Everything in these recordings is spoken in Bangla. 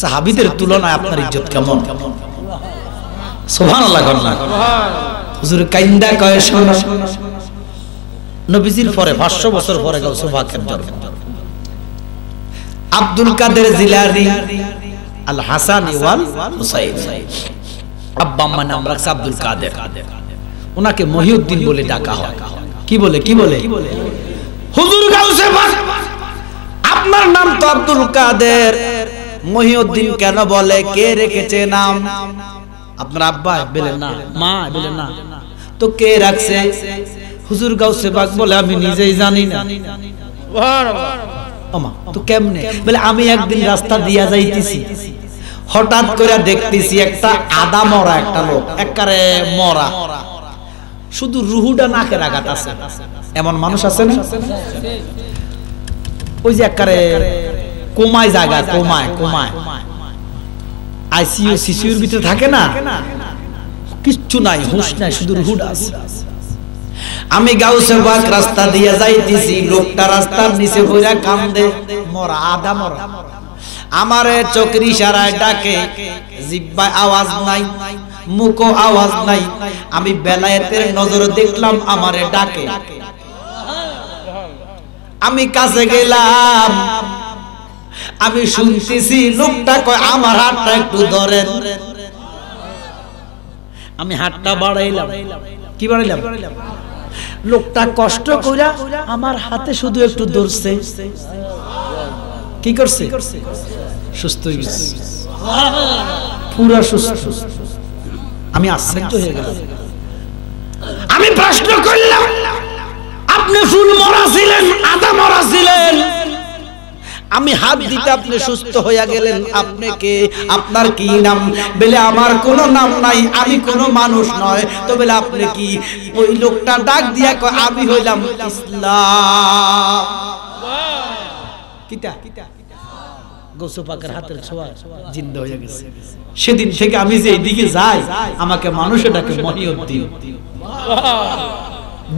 সাহাবীদের তুলনায় আপনার ইজ্জত কেমন? সুবহানাল্লাহ। হুজুর কাইন্দা কয় শোনো, নবীজির পরে 500 বছর পরে গাউসুল পাকের জন্ম। আব্দুল কাদের জিলানী আল হাসানী ওয়াল হুসাইন, আব্বা আম্মা নাম রাখছে আব্দুল কাদের, ওনাকে মহিউদ্দিন বলে ডাকা হয়। কি বলে? কি বলে? হুজুর গাউসে পাক আপনার নাম তো আব্দুল কাদের, মহিউদ্দিন কেন বলে? কে রেখেছে নাম? আপনার আব্বা বলেন না, মা বলেন না, তো কে রাখছে? হুজুর গাউসে পাক বলে আমি নিজেই জানি না। ওমা, তো কেমনে? বলে আমি একদিন রাস্তা দিয়া যাইতেছি, হঠাৎ করে দেখতেছি একটা আদা মরা একটা লোক, একেবারে মরা, শুধু রুহুটা নাকের আঘাত আছে। এমন মানুষ আছে না? ওই যে একেবারে কোমায় জায়গা, কোমায় কোমায় আইসিইউ সিসিউর ভিতরে থাকে না, কিচ্ছু নাই, হুঁশ নাই, শুধু রুহুটা আছে। আমি গাউসে পাক রাস্তা দিয়ে যাইতেছি, লোকটা রাস্তার নিচে বইরা কান্দে, মরা, আদা মরা। আমারে চোখের ইশারায় ডাকে, জিহ্বায় আওয়াজ নাই, মুখে আওয়াজ নাই। আমি বেলায়েতের নজর দেখলাম আমারে ডাকে। আমি কাছে গেলাম, আমি শুনতেছি লোকটা কয় আমার হাতটা একটু ধরেন। আমি হাতটা বাড়াইলাম। কি বাড়াইলাম? লোকটা কষ্ট কইরা আমার হাতে শুধু একটু ধরছে। কি করছে? সুস্থ হয়ে গেছে, পুরা সুস্থ। আমি আশ্চর্য হয়ে গেলাম। আমি প্রশ্ন করলাম, আপনি ফুল মরা ছিলেন, আদা মরা ছিলেন, আমি হাত দিতে আপনি সুস্থ হইয়া গেলেন, আপনি কে? আপনার কি নাম? বলে আমার কোনো নাম নাই, আমি কোনো মানুষ নয়। তো বলে আপনি কি? ওই লোকটা ডাক দিয়া কয় আমি হইলাম ইসলাম। কিটা গাউসে পাকের হাতের ছোঁয়া জিন্দা হয়ে গেছে। সেদিন থেকে আমি যে এইদিকে যাই, আমাকে মানুষে ডাকে মহিউদ্দিন।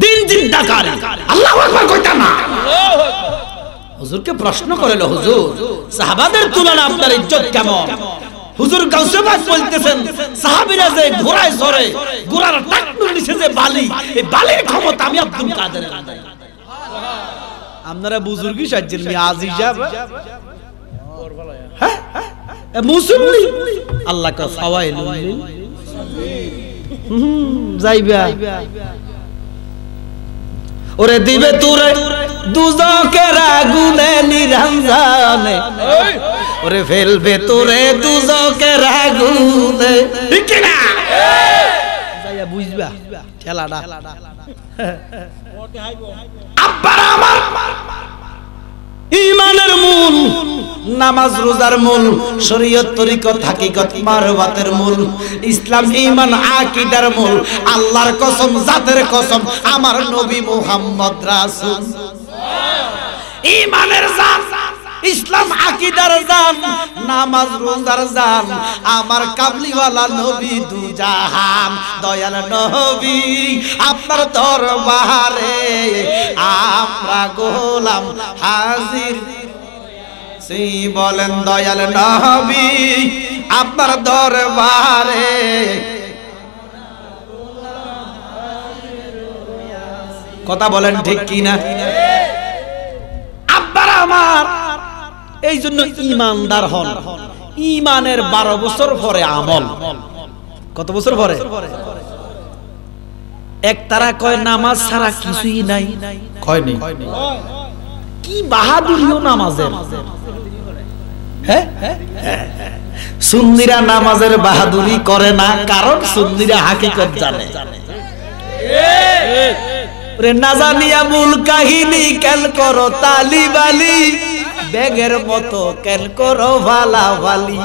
দিন জিন্দাকারী, আল্লাহু আকবার কইতা না। হুজুরকে প্রশ্ন করেল, হুজুর সাহাবাদের তুলনায় আপনার ইজ্জত কেমন? হুজুর গাউসে পাক বলতেছেন, সাহাবীরা যে ঘোড়ায় চড়ে, ঘোড়ার টাকনুর নিচে যে বালি, এই বালির ক্ষমতা আমি আব্দুল কাদের। আপনারা বুজুর্গি সাজ্জেন মি আজি যাব, হ্যাঁ মুসল্লি আল্লাহ কা ফাওয়াইলুল লিল যাইবা। ওরে দিবে তোরে দুজকের আগুনে নিরঞ্জনে, ওরে ফেলবে তোরে দুজকের আগুনে। ঠিক না? যাইয়া বুঝবা ঠেলাটা। আব্বারা আমার, ঈমানের মূল নামাজ রোজার মূল, শরীয়ত তরিকত হাকিকত মারওয়াতের মূল, ইসলাম ঈমান আকীদার মূল। আল্লাহর কসম, জাতের কসম, আমার নবী মুহাম্মদ রাসূল ঈমানের জান, ইসলাম আকীদার জান, নামাজ রোজার জান, আমার কামলিওয়ালা নবী দু জাহান দয়াল নবী। আপনার দরবারে আমরা গোলাম হাজির, সেই বলেন দয়াল নবী আপনার দরবারে। কথা বলেন ঠিক কি না? আব্বারা আমার, এই জন্য ঈমানদার হন। ঈমানের 12 বছর পরে আমল। কত বছর পরে? এক তারা কয় নামাজ ছাড়া কিছুই নাই, কয় নেই। কি বাহাদুরিও নামাজের, হ্যাঁ? সুন্নিরা নামাজের বাহাদুরি করে না, কারণ সুন্নিরা হাকিকত জানে। না জানিয়া মূল কাহিনী কেন করো তালিবালি, বেগের মতো কেন করো ভালা ভালি।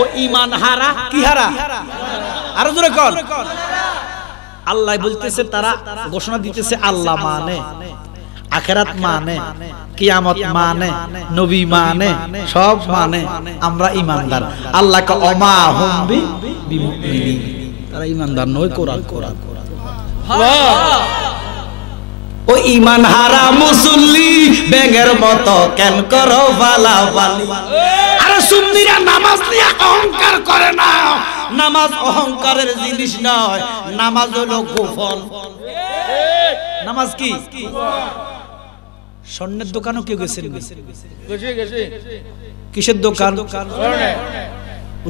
ও ঈমান হারা। কি হারা? আরো জোরে কর। আল্লাহ বলতেছে, তারা ঘোষণা দিতেছে আল্লাহ মানে, আখিরাত মানে, কিয়ামত মানে, নবী মানে, সব মানে, আমরা ঈমানদার। আল্লাহ কা ওমা হুম বিমুমিনিন, তারা ঈমানদার নয়। কোরআন কোরআন ও ঈমান হারা মুসল্লি, বেগের মতো কেন করো ভালা ভালি। আরে সুন্নিরা নামাজ নিয়ে অহংকার করে না, নামাজ অহংকারের জিনিস নয়, নামাজ হলো গোপন। নামাজ কি? স্বর্ণের দোকানও কেউ গেছেন? কিসের দোকান?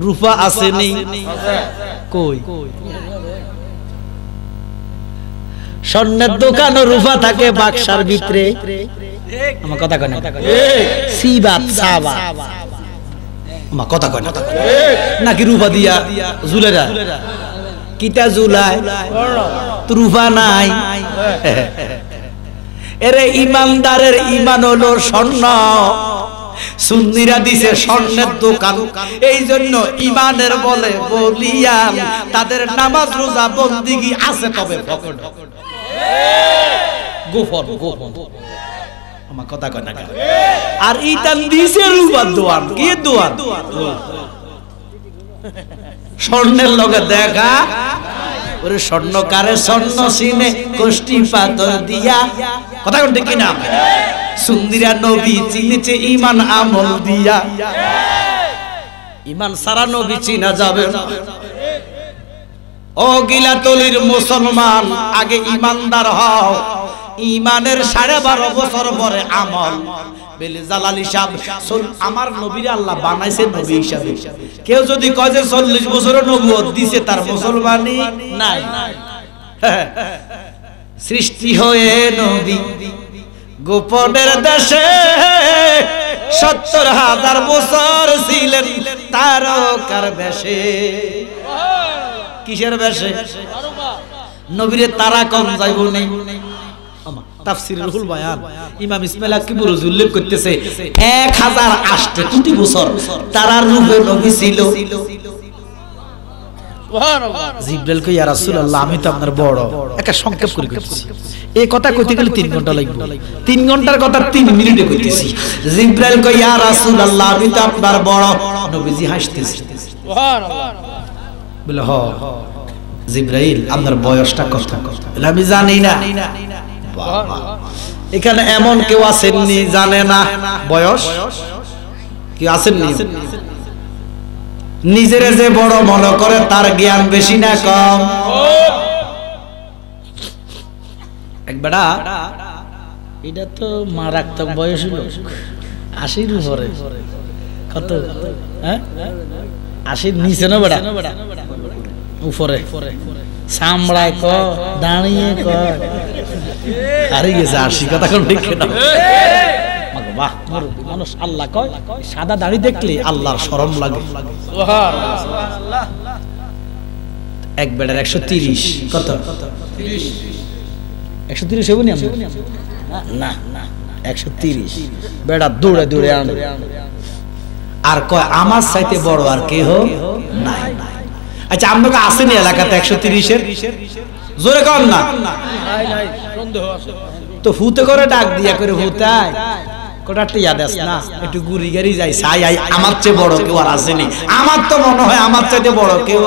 রূপা আছে নেই? কই? স্বর্ণের দোকানও রূপা থাকে বাক্সার ভিতরে। আমার কথা কয় না? সিবাত সাবা আমার কথা কয় না? নাকি রূপা দিয়া জুলেরা কিটা জুলায় তো রূপা নাই। এরে ইমানদারের ইমান হলো স্বর্ণ, সুন্নিরা দিছে স্বর্ণের দোকান। এই জন্য ইমানের বলে বলিয়ান তাদের নামাজ রোজা বন্দিগি আছে, তবে গোপন গোপন। আমার কথা কয় না? আর ইটান দিছে রূপার দোয়ান। কি দোয়ান? স্বর্ণের লগে দেখা। ওরে স্বর্ণকারে স্বর্ণ সিনে কোষ্ঠী পাথর দিয়া। কথা কোন ঠিক না? সুন্দিরা নবী চিনেছে ইমান আমল দিয়া। ইমান সারা নবী চিনা যাবে না। ও গিলাতলির মুসলমান, আগে ইমানদার হও। ইমানের 12.5 বছর পরে আমল। বেলে জালালি সাহেব, আমার নবীর আল্লাহ বানাইছে নবী হিসাবে। কেউ যদি কয় যে 40 বছরের নবুয়ত দিছে, তার মুসলমানই নাই। সৃষ্টি হয়ে নবী গোপনের দেশে 70,000 বছর ছিলেন তারকার বেশে। কিসের বেশে? নবীরে তারা কম যাইব নেই। তাফসীরে রুহুল বায়ান ইমাম ইসমাইল আকিবুর উল্লেখ করতেছে 1008 বছর তারার রূপে নবী ছিল। সুবহানাল্লাহ। জিবরাইল কই, ইয়া রাসূলুল্লাহ, আমি তো আপনার বড়। একটা সংক্ষেপ করে কইতেছি, এই কথা কইতে গেলে 3 ঘন্টা লাগবে। 3 ঘন্টার কথা 3 মিনিটে কইতেছি। জিবরাইল কই, ইয়া রাসূলুল্লাহ, আমি তো আপনার বড়। নবীজি হাসতেছে। সুবহানাল্লাহ। বলে, হ জিবরাইল, আপনার বয়সটা কত? বলে, আমি জানি না। এখানে এমন কেউ আছেননি জানে না বয়স? কি আছেননি? নিজের যে বড় মনে করে তার জ্ঞান বেশি না কম? এক বেটা, এটা তো মারাত্মক বয়স হলো, 80-র উপরে। কত? 80-র নিচে না বেটা, উপরে। সামড়ায় ক, দাঁড়িয়ে ক, হারিয়ে গেছে 80। কথা কোন ঠিক না? বাহ, মানুষ আল্লাহ কয় সাদা দাড়ি দেখলে আল্লাহর শরম লাগে। সুবহানাল্লাহ। এক বেটার 130। কত? 130 হবো না? না, 130। বেটা দৌড়ে দৌড়ে আনে আর কয় আমার চাইতে বড় আর কেহ নাই। আচ্ছা, আপনাকে আসেনি এলাকাতে 130-এর? জোরে কম না? তো হুতে করে ডাক দিয়া করে হুতায় কোটাতে ইয়াদ আছে না, একটু গুড়ি গাড়ি যাই সাই আই, আমার চেয়ে বড় কেউ আর আসেনি। আমার তো মনে হয় আমার চাইতে বড় কেউ।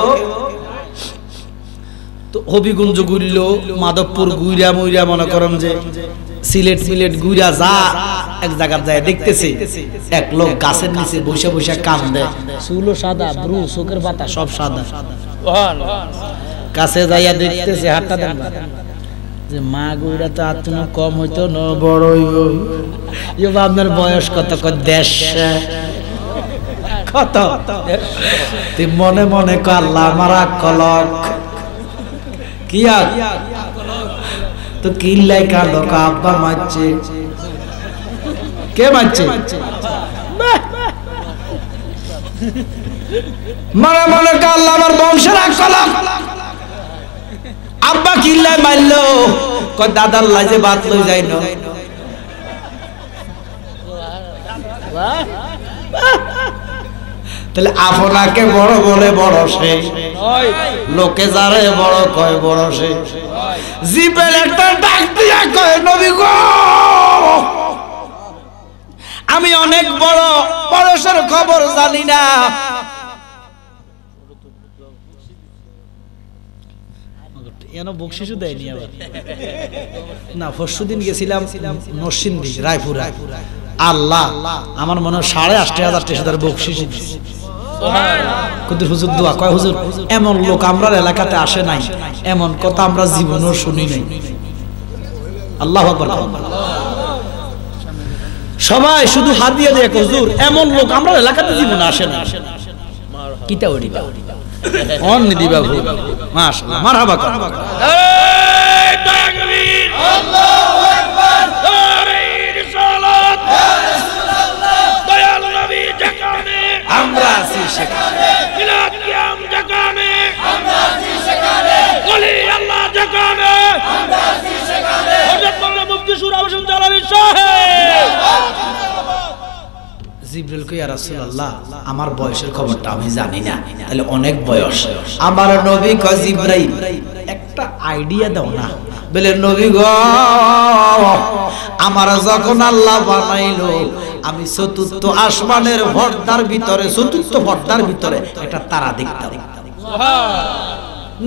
তো হবিগঞ্জ ঘুরল, মাধবপুর ঘুরা মুইরা, মনে করেন যে সিলেট ঘুরা যা এক জায়গায় যায় দেখতেছে এক লোক গাছের নিচে বসে বসে কান্দে। চুলো সাদা, ব্রু, চোখের পাতা সব সাদা। কাছে যাইয়া দেখতেছে, হাতটা দেন যে মা গুইরা তো আর তুমি কম হইতো না, বড় হইব। আপনার বয়স কত? দেশ কত? তুই মনে মনে আল্লাহ আমার কলক কি তো কিল্লাই কালো আব্বা মারছে। কে মারছে? মনে মনে আল্লাহ আমার বংশের কলক। আব্বা কিল্লাই মারলো, কয় দাদার লাজে বাত লই যাই না। তাহলে আপনাকে বড় বলে বড় সে, লোকে যারে বড় কয় বড় সে। জিবের একটা ডাক দিয়া কয়, নবী গো, আমি অনেক বড়, বয়সের খবর জানি না। এনো বকশিশও দেয়নি আবার না। পরশুদিন গেছিলাম নরসিংদী রায়পুর, আল্লাহ আমার মনে হয় 8,500 টাকার বকশিশ কিন্তু হুজুর দোয়া কয়, হুজুর এমন লোক আমরা এলাকাতে আসে নাই, এমন কথা আমরা জীবনেও শুনি নাই। আল্লাহু আকবার। সবাই শুধু হাত দিয়ে দেয়, হুজুর এমন লোক আমরা এলাকাতে জীবনে আসে না। কিতা ওড়িবা অন দিবা ভুল মাশাআল্লাহ মারহাবা কর। এই তাকবীর আল্লাহু আকবার, নারে রিসালাত ইয়া রাসূলুল্লাহ, দয়াল নবী যেখানে আমরা আছি সেখানে, মিলাদ কিয়াম যেখানে আমরা আছি সেখানে, ওলি আল্লাহ যেখানে আমরা আছি সেখানে, হযরত মাওলানা মুফতি সুরাব হোসেন জালালী সাহেব। জিবরিল কই, ইয়া রাসূলুল্লাহ আমার বয়সের খবরটা আমি জানি না, তাহলে অনেক বয়স। আমার নবী কয়, জিবরাইল একটা আইডিয়া দাও না। বলে নবী গো, আমার যখন আল্লাহ বানাইলো আমি চতুর্থ আসমানের পর্দার ভিতরে, চতুর্থ পর্দার ভিতরে একটা তারা দেখতাম।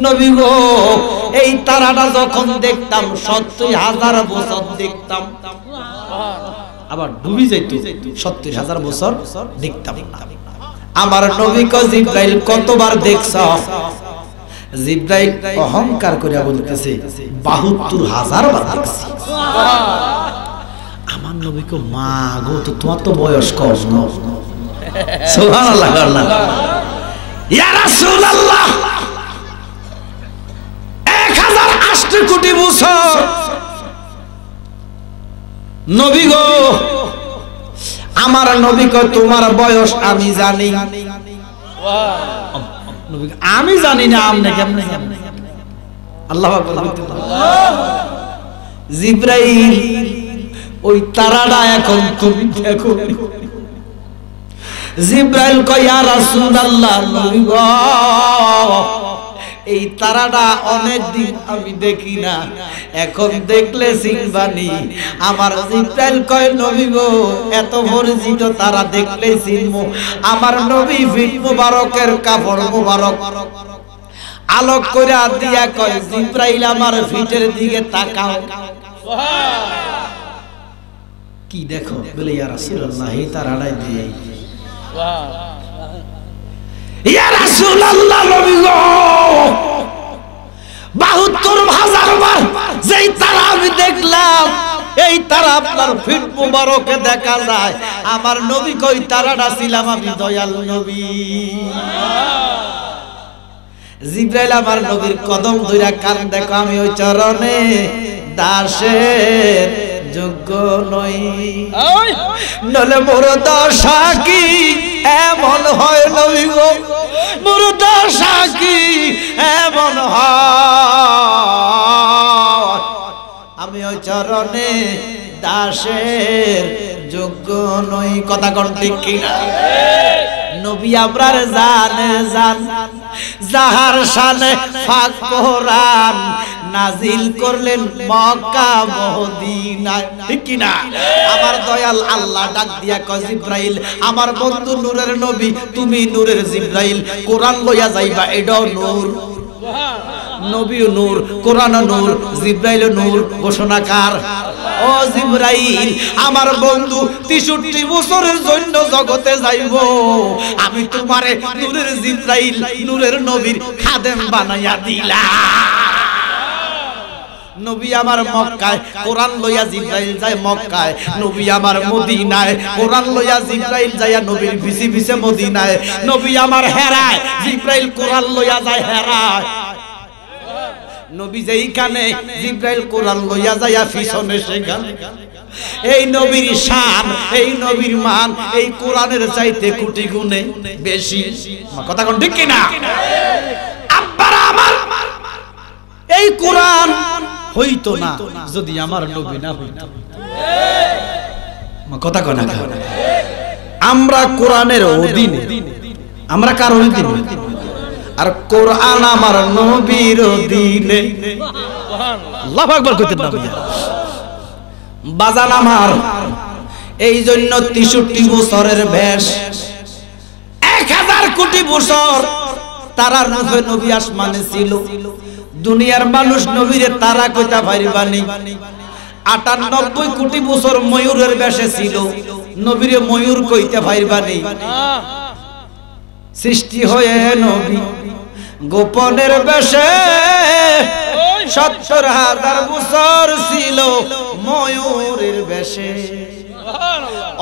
নবী গো, এই তারাটা যখন দেখতাম 70,000 বছর দেখতাম, আবার ডুবি যাইত 70,000 বছর দেখতাম। আমার নবী কয়, জিবরাইল কতবার দেখছ? জিবরাইল অহংকার করে বলতেছে 72,000 বার দেখছি। আমার নবী কয়, মা গো, তো তোমার তো বয়স কম। সুবহানাল্লাহ। ইয়া রাসূলুল্লাহ 1,008 কোটি বছর নবী গো, আমার নবী কয় তোমার বয়স আমি জানি। আমি জানি না আপনি কেমনে জানেন? আল্লাহু আকবার। জিবরাইল ওই তারাটা এখন তুমি দেখো। জিবরাইল কয়, ইয়া রাসূলুল্লাহ নবী গো, এই তারাটা অনেকদিন আমি দেখি না, এখন দেখলে চিনবানি। আমার জিবরাইল কয়, নবী গো এত পরিচিত তারা দেখলে চিনবো। আমার নবী ফিট মুবারকের কাপড় মুবারক আলোক করে দিয়া কয়, জিবরাইল আমার ফিটের দিকে তাকাও। কি দেখো? বলে ইয়া রাসূলুল্লাহ এই তারাটাই দিয়ে। ইয়া রাসূলুল্লাহ নবী গো 72,000 বার যেই তারা আমি দেখলাম, এই তারা আপনার ফিট মুবারকে দেখা যায়। আমার নবী কই তারাটা ছিলাম আমি, দয়াল নবী। জিবরাইল আমার নবীর কদম ধইরা কান দেখো, আমি ওই চরণে দাসের যোগ্য নই, নলে মোর দশা কি এমন হয় নবী গো, মোর দশা কি এমন হয়, আমি ওই চরণে দাসের যোগ্য নই। কথা কোন ঠিক কিনা? নবী আমরার জানে জান, যাহার শানে পাক কোরআন নাজিল করলেন মক্কা মদিনায়, ঠিক কি না? আমার দয়াল আল্লাহ ডাক দিয়া কয়, জিবরাইল আমার বন্ধু নূরের নবী, তুমি নূরের জিবরাইল, কোরআন লইয়া যাইবা, এটাও নূর। নবীও নূর, কোরআনও নূর, জিবরাইলও নূর। ঘোষণাকার ও জিবরাইল, আমার বন্ধু 63 বছরের জন্য জগতে যাইব, আমি তোমারে নূরের জিবরাইল, নূরের নবীর খাদেম বানাইয়া দিলাম। নবী আমার মক্কায়, কোরআন লইয়া জিবরাইল যায় মক্কায়। নবী আমার মদিনায়, কোরআন লইয়া জিবরাইল যায় নবীর পিছে পিছে মদিনায়। নবী আমার হেরায়, জিবরাইল কোরআন লইয়া যায় হেরায়। নবী যেইখানে, জিবরাইল কোরআন লইয়া যায় পিছনে সেখানে। এই নবীর শান, এই নবীর মান এই কোরআনের চাইতে কোটি গুণে বেশি। কথা কোন ঠিক কিনা? আব্বারা আমার, এই কোরআন হইতো না যদি আমার নবী না হইতো। কথা কয় না? আমরা কোরআনের অধীনে, আমরা কার অধীনে? আর কোরআন আমার নবীর অধীনে। আল্লাহু আকবার কইতে না বাজান আমার। এই জন্য 63 বছরের বেশ, 1000 কোটি বছর তারার রূপে নবী আসমানে ছিল। দুনিয়ার মানুষ নবীরে তারা কইতা পারিবানি ৯৮ কোটি বছর ময়ূরের বেশে ছিল নবীরে ময়ূর কইতে পারিবানি সৃষ্টি হয়ে নবী গোপনের বেশে ৭০,০০০ বছর ছিল ময়ূরের বেশে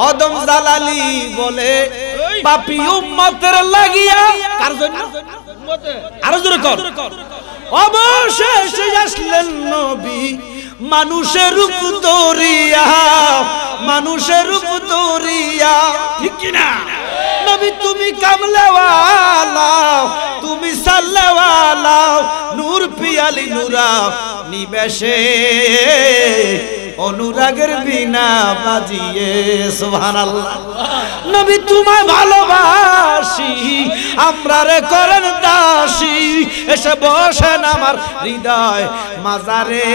আদম জালালি বলে পাপী উম্মতের লাগিয়া কার জন্য আরো জোরে কর অবশেষে আসলেন নবী মানুষের রূপ ধরিয়া মানুষের রূপ ধরিয়া ঠিক কি না নবী তুমি কামলাওয়ালা তুমি সাল্লাওয়ালা নূর পিয়ালি নুরা নিবেশে অনুরাগের বিনা বাজিয়ে সুবহানাল্লাহ নবী তোমায় ভালোবাসি আমরা রে করেন দাসী এসে বসেন আমার হৃদয় মাজারে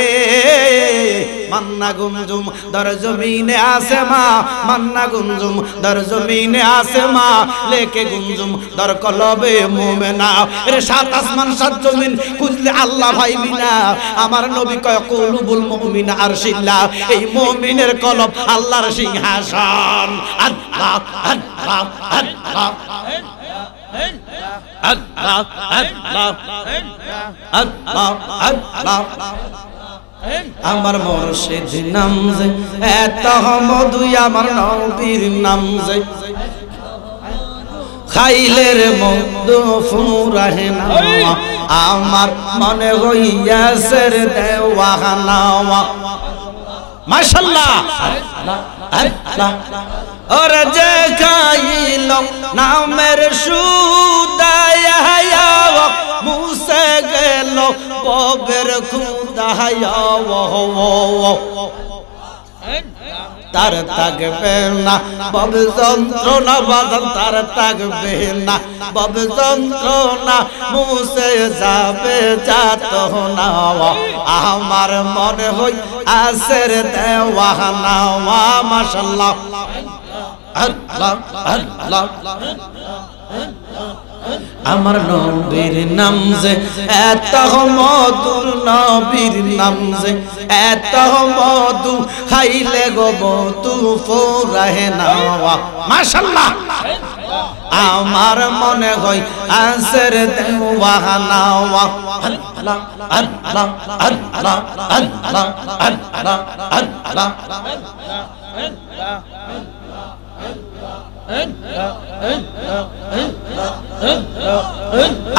মান্না গুঞ্জুম দর জমিনে আসে মা মান্না গুঞ্জুম দর জমিনে আসে মা লেকে গুঞ্জুম দর কলবে মুমিনা রে সাত আসমান সাত জমিন খুঁজলে আল্লাহ ভাইবি না আমার নবী কয় কুলুবুল মুমিনা আরশিল্লাহ এই মুমিনের কলব আল্লাহর সিংহাসন আল্লাহ আল্লাহ আল্লাহ আল্লাহ আল্লাহ আল্লাহ আল্লাহ আমার মুর্শিদ নাম যে এত মধু আমার নবীর নাম যে খাইলের মধু ফুরাহে না আমার মনে হইয়াছে দেওয়ানা মাশাআল্লাহ আল্লাহ ওরে যে খাইল নামের সুদায়া মুছে গেল ববের খুদায়া তার থাকবে না বব যন্ত্রণা বাঁধন তার থাকবে না বব যন্ত্রণা মুছে যাবে যাত না আমার মনে হই আসের দেওয়ানা মাশাআল্লাহ আল্লাহ আল্লাহ আমার নবীর নাম যে এত মধুর নবীর নাম যে এত মধু খাইলে গো বতু ফুরাহে না মাশাআল্লাহ আমার মনে হয় আসের দেওয়ানা আল্লাহ আল্লাহ আল্লাহ আল্লাহ আল্লাহ আল্লাহ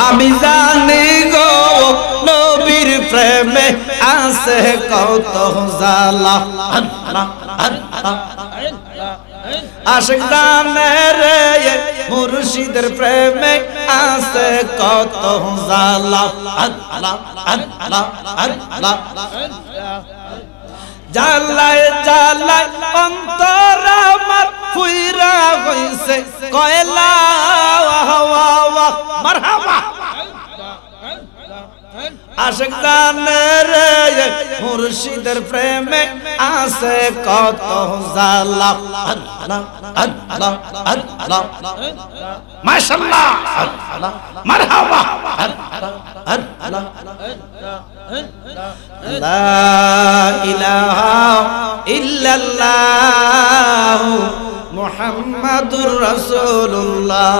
আমি জানি গো নবীর প্রেমে আছে কত জ্বালা আশিক জানে রে মুর্শিদের প্রেমে আছে কত জ্বালা আল্লাহ আল্লাহ আল্লাহ জালাই জালাই অন্তর আমার ফুইরা হইছে কয়লা মারহাবা আশিক জানে রে মুর্শিদের প্রেমে আছে কত জ্বালা আল্লাহ আল্লাহ আল্লাহ মাশাআল্লাহ আল্লাহ মারহাবা আল্লাহ আল্লাহ লা ইলাহা ইল্লাল্লাহ মুহাম্মাদুর রাসূলুল্লাহ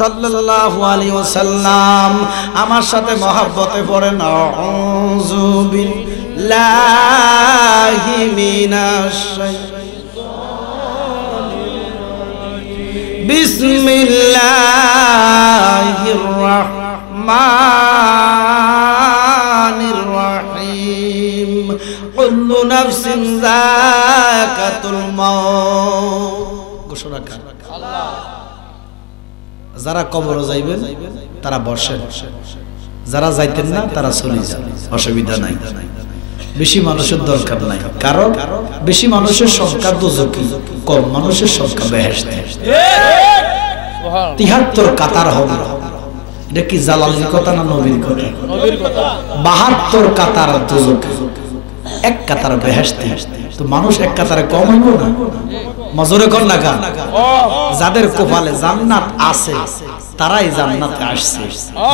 সাল্লাল্লাহু আলাইহি ওয়াসাল্লাম আমার সাথে মহব্বতে পড়েন আউযু বিল্লাহি মিনাশ শাইতানির বিসমিল্লাহির রাহমানির রহিম কুল্লু নাফসিন যাকাতুল মাউত ঘোষণা করেন যারা কবর যাইবেন তারা বসেন যারা যাইতেন না তারা চলে যান অসুবিধা নাই বেশি মানুষের দরকার নাই কারণ বেশি মানুষের সংখ্যা দোজখী কম মানুষের সংখ্যা বেহেশতে ৭৩ কাতার হবে এটা কি জালালির কথা না নবীর কথা ৭২ কাতার দোজখী এক কাতারে বেহেশতে। তো মানুষ এক কাতারে কম হইব না? মজুরে কোন লাগা যাদের কপালে জান্নাত আছে তারাই জান্নাতে আসছে,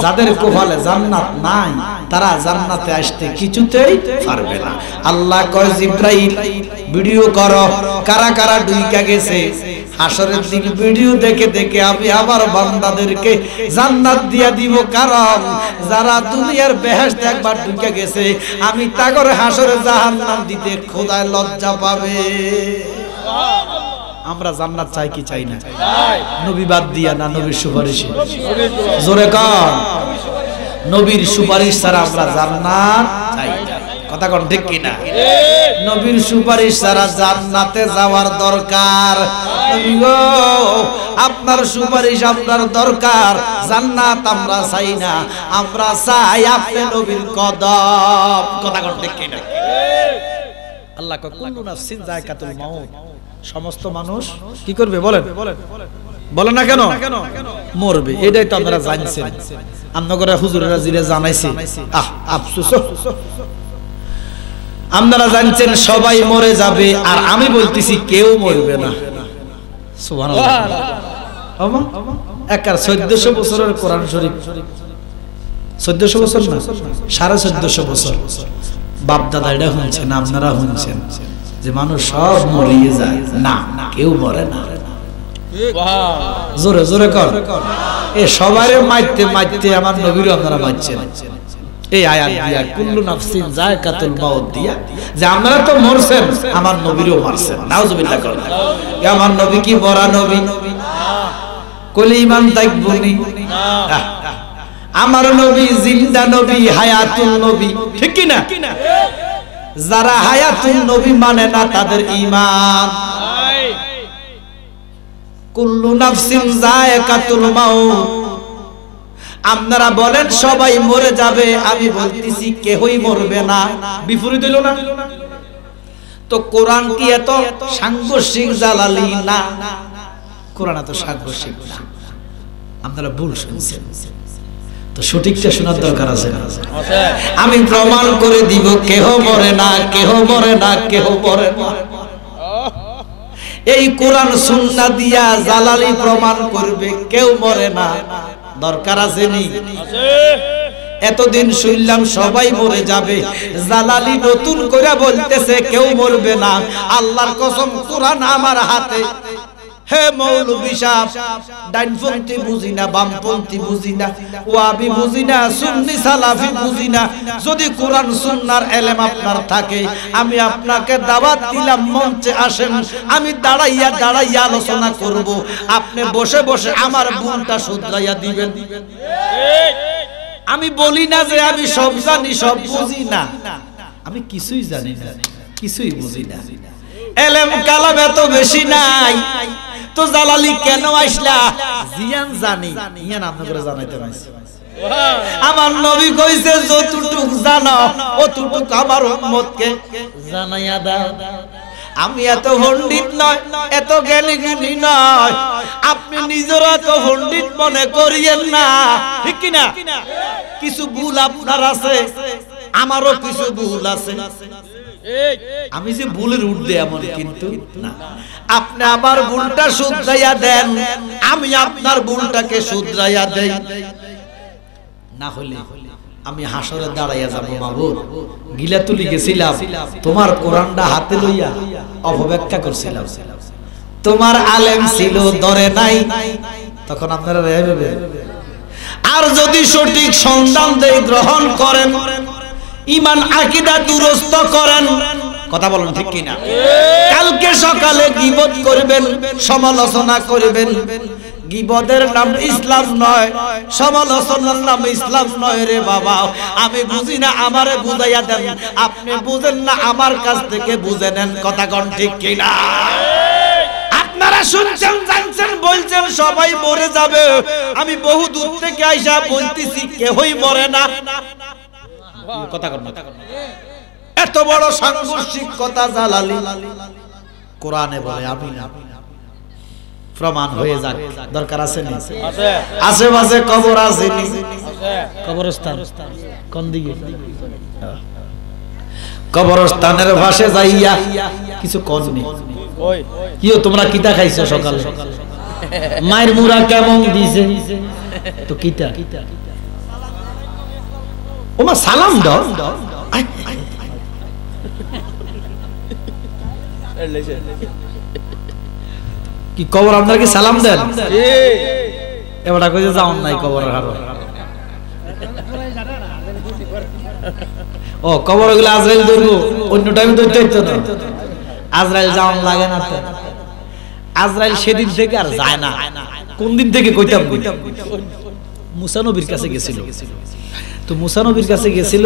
যাদের কপালে জান্নাত নাই তারা জান্নাতে আসতে কিছুতেই পারবে না। আল্লাহ কয় জিবরাইল ভিডিও করো কারা কারা ঢুইকা গেছে হাসরের দিন। ভিডিও দেখে দেখে আমি আমার বান্দাদেরকে জান্নাত দিয়া দিব, কারণ যারা দুনিয়ার বেহেশতে একবার ঢুকে গেছে আমি তাগরে হাসরে জাহান্নাম দিতে খোদায় লজ্জা পাবে। আমরা জান্নাত চাই কি চাই না? নবী বাদ দিয়া না নবীর সুপারিশে? জোরে কর, নবীর সুপারিশ ছাড়া আমরা জান্নাত চাই না। কথা কোন ঠিক কি না? নবীর সুপারিশ ছাড়া জান্নাতে যাওয়ার দরকার। নবী গো আপনার সুপারিশ আপনার দরকার, জান্নাত আমরা চাই না, আমরা চাই আপনি নবীর কদম। কথা কোন ঠিক কি না? আল্লাহ কয় কুল্লু নাফসিন যায়কাতুল মাউত, সমস্ত মানুষ কি করবে বলেন? বলেন না কেন? মরবে। এটাই তো আপনারা জানছেন, আপনারা হুজুরেরা জিরে জানাইছে। আফসোস, আপনারা জানছেন সবাই মরে যাবে, আর আমি বলতেছি কেউ মরবে না। সুবহানাল্লাহ। 1400 বছরের কোরআন শরীফ, 1400 বছর না 1450 বছর বাপ দাদা এটা শুনছেন, আপনারা শুনছেন যে মানুষ সব মরিয়ে যায়। না, কেউ মরে না। জোরে জোরে কর। এ সবারে মাইতে মাইতে আমার নবীরও আপনারা মারছেন। এই আয়াত দিয়া কুল্লু নাফসিন যায়কাতুল মাউত দিয়া যে আপনারা তো মরছেন, আমার নবীরও মারছেন। নাউজুবিল্লাহ করেন। আমার নবী কি বড় নবী? কলি ঈমান তাকবুনি। আমার নবী জিন্দা নবী, হায়াতুল নবী, ঠিক কি না? যারা হায়াতুল নবী মানে না তাদের ঈমান। কুল্লু নাফসিন যায়কাতুল মাউত। আপনারা বলেন সবাই মরে যাবে, আমি বলতেছি কেউই মরবে না। বিপরীত হইল না? তো কোরআন কি এত সাংঘর্ষিক জালালি না? কোরআন এত সাংঘর্ষিক না, আপনারা ভুল শুনছেন। তো সঠিকটা শোনার দরকার আছে। আমি প্রমাণ করে দিব কেহ মরে না, কেহ মরে না, কেহ মরে না। এই কোরআন সুন্নাহ দিয়া জালালি প্রমাণ করবে কেউ মরে না। দরকার আছে নি? এতদিন শুনলাম সবাই মরে যাবে, জালালি নতুন করে বলতেছে কেউ মরবে না। আল্লাহর কসম কোরআন আমার হাতে। হে মৌলভী সাহেব, ডাইনপন্থী বুঝি না, বামপন্থী বুঝি না, ওয়াহাবি বুঝি না, সুন্নি সালাফি বুঝি না, যদি কোরআন সুন্নাহর ইলম আপনার থাকে আমি আপনাকে দাওয়াত দিলাম মঞ্চে আসেন, আমি দাঁড়াইয়া দাঁড়াইয়া আলোচনা করব, আপনি বসে বসে আমার ভুলটা শুধরাইয়া দিবেন। আমি বলি না যে আমি সব জানি সব বুঝি না, আমি কিছুই জানি না, কিছুই বুঝি না, ইলম কালাম এত বেশি নাই। তো জালালি কেন আসলা? জিয়ান জানি, ইয়ান আপনাদের জানাইতে পারছি। আমার নবী কইছে যতটুক জানো অতটুক আমার উম্মতকে জানাইয়া দাও। আমি এত পণ্ডিত নয়, এত জ্ঞানী জ্ঞানী নয়, আপনি নিজের এত পণ্ডিত মনে করিয়েন না, ঠিক কি না? কিছু ভুল আপনার আছে, আমারও কিছু ভুল আছে। আমি যে ভুলের উঠবে এমন কিন্তু না। আপনি আমার ভুলটা শুধরাইয়া দেন, আমি আপনার ভুলটাকে শুধরাইয়া দেই। না হলে আমি হাসরে দাঁড়াইয়া যাব, মাবুদ গিলা তুলি গেছিলাম, তোমার কোরআনটা হাতে লইয়া অপব্যাখ্যা করছিলাম, তোমার আলেম ছিল ধরে নাই, তখন আপনারা রেহাই পাবেন। আর যদি সঠিক সন্ধান দেই, গ্রহণ করেন, ঈমান আকীদা দুরস্ত করেন, কথা বলেন ঠিক কিনা? কালকে সকালে গীবত করবেন, সমালোচনা করবেন, গীবতের নাম ইসলাম নয়, সমালোচনার নাম ইসলাম নয় রে বাবা। আমি বুঝি না, আমারে বুঝাইয়া দেন। আপনি বুঝেন না, আমার কাছ থেকে বুঝে নেন। কথা কোন ঠিক কিনা? আপনারা শুনছেন, জানছেন, বলছেন সবাই মরে যাবে, আমি বহু দূর থেকে আইসা বলতেছি কেউই মরে না। কথা কোন? এত বড় সাংঘর্ষিক কথা জালালি কোরআনে বলে, আমি না। প্রমাণ হয়ে যাক, দরকার আছে না? আশেপাশে কবর আছে নি? কবরস্থান কোন দিকে? কবরস্থানের পাশে যাইয়া কিছু করনি। কিও তোমরা কিতা খাইছো সকালে? মায়ের মুড়া কেমন দিছে? তো কিতা ওমা সালাম দাও। কি কবর আপনারা কি সালাম দেন? এবারে কইছে যাও নাই কবরের হারো। ও কবর গুলো আজরাইল ধরবো, অন্য টাইমে ধরতে হইতো না। আজরাইল যাওয়ান লাগে না তো। আজরাইল সেদিন থেকে আর যায় না। কোন দিন থেকে কইতাম? মুসা নবীর কাছে গেছিল। তো মুসা নবীর কাছে গেছিল,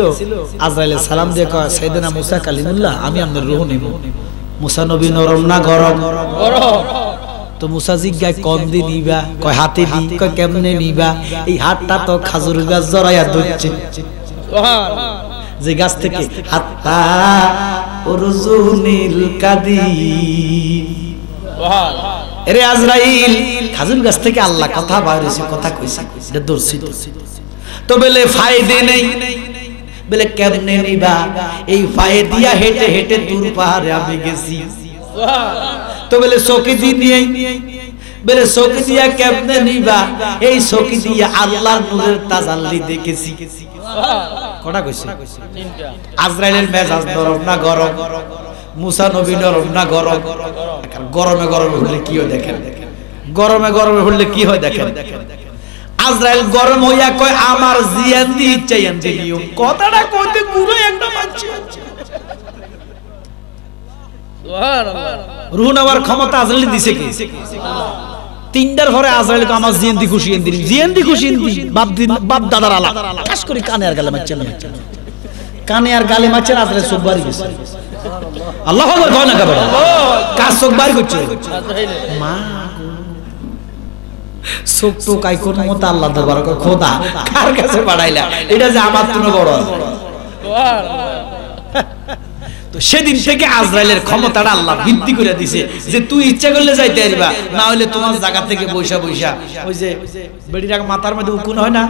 আজরাইলের সালাম দিয়ে কয় সাইয়েদনা মুসা কালিমুল্লাহ, আমি আপনার রূহ নিব। মুসা নবী নরম না গরম? তো মুসা জিজ্ঞায় কোন দিন নিবা? কয় হাতে দি। কয় কেমনে নিবা? এই হাতটা তো খাজুর গাছ জড়াইয়া ধরছে। যে গাছ থেকে হাত্তা উরজুনিল কাদিম। এরে আজরাইল, খাজুর গাছ থেকে আল্লাহ কথা বাইরেছে, কথা কইছে, এটা দর্শিত। তো বলে ফায়দে নেই। বলে কেমনে নিবা? এই ফায়ে দিয়া হেঁটে হেঁটে দূর পাহাড়ে আমি গেছি। তো বলে চকি দিয়ে। বলে চকি দিয়া কেমনে নিবা? এই চকি দিয়া আল্লাহর নূরের তাজাল্লি দেখেছি। কটা কইছে? আজরাইলের মেজাজ নরম না গরম? মুসা নবী নরম না গরম? গরমে গরমে হলে কি হয় দেখেন। গরমে গরমে হলে কি হয় দেখেন। আজরাইল গরম হইয়া কয় আমার জিয়ান্দি চাইয়ান্দি নিয়ম। কথাটা কইতে পুরো একটা মানছি। সুবহানাল্লাহ। রূহ নেওয়ার ক্ষমতা আজরাইল দিছে কি? তিনটার পরে আজরাইল কয় আমার জিয়ান্দি খুশি এন্দি। জিয়ান্দি খুশি এন্দি বাপ দাদার আলা খাস করে কানে আর গালে মারছে না। কানে আর গালে মারছে আজরাইল চোখ বাড়ি গেছে। আল্লাহু আকবার কয় না কবে? কার চোখ বাড়ি করছে? মা চোখ তো কাই কোন মত আল্লাহ দরবার কয় খোদা কার কাছে বাড়াইলা? এটা যে আমার তুনো বড়। তো সেদিন থেকে আজরাইলের ক্ষমতাটা আল্লাহ বৃদ্ধি করে দিছে যে তুই ইচ্ছা করলে যাইতে পারবা, না হলে তোমার জায়গা থেকে বৈশা বৈশা ওই যে বেড়িটার মাথার মধ্যে উকুন হয় না?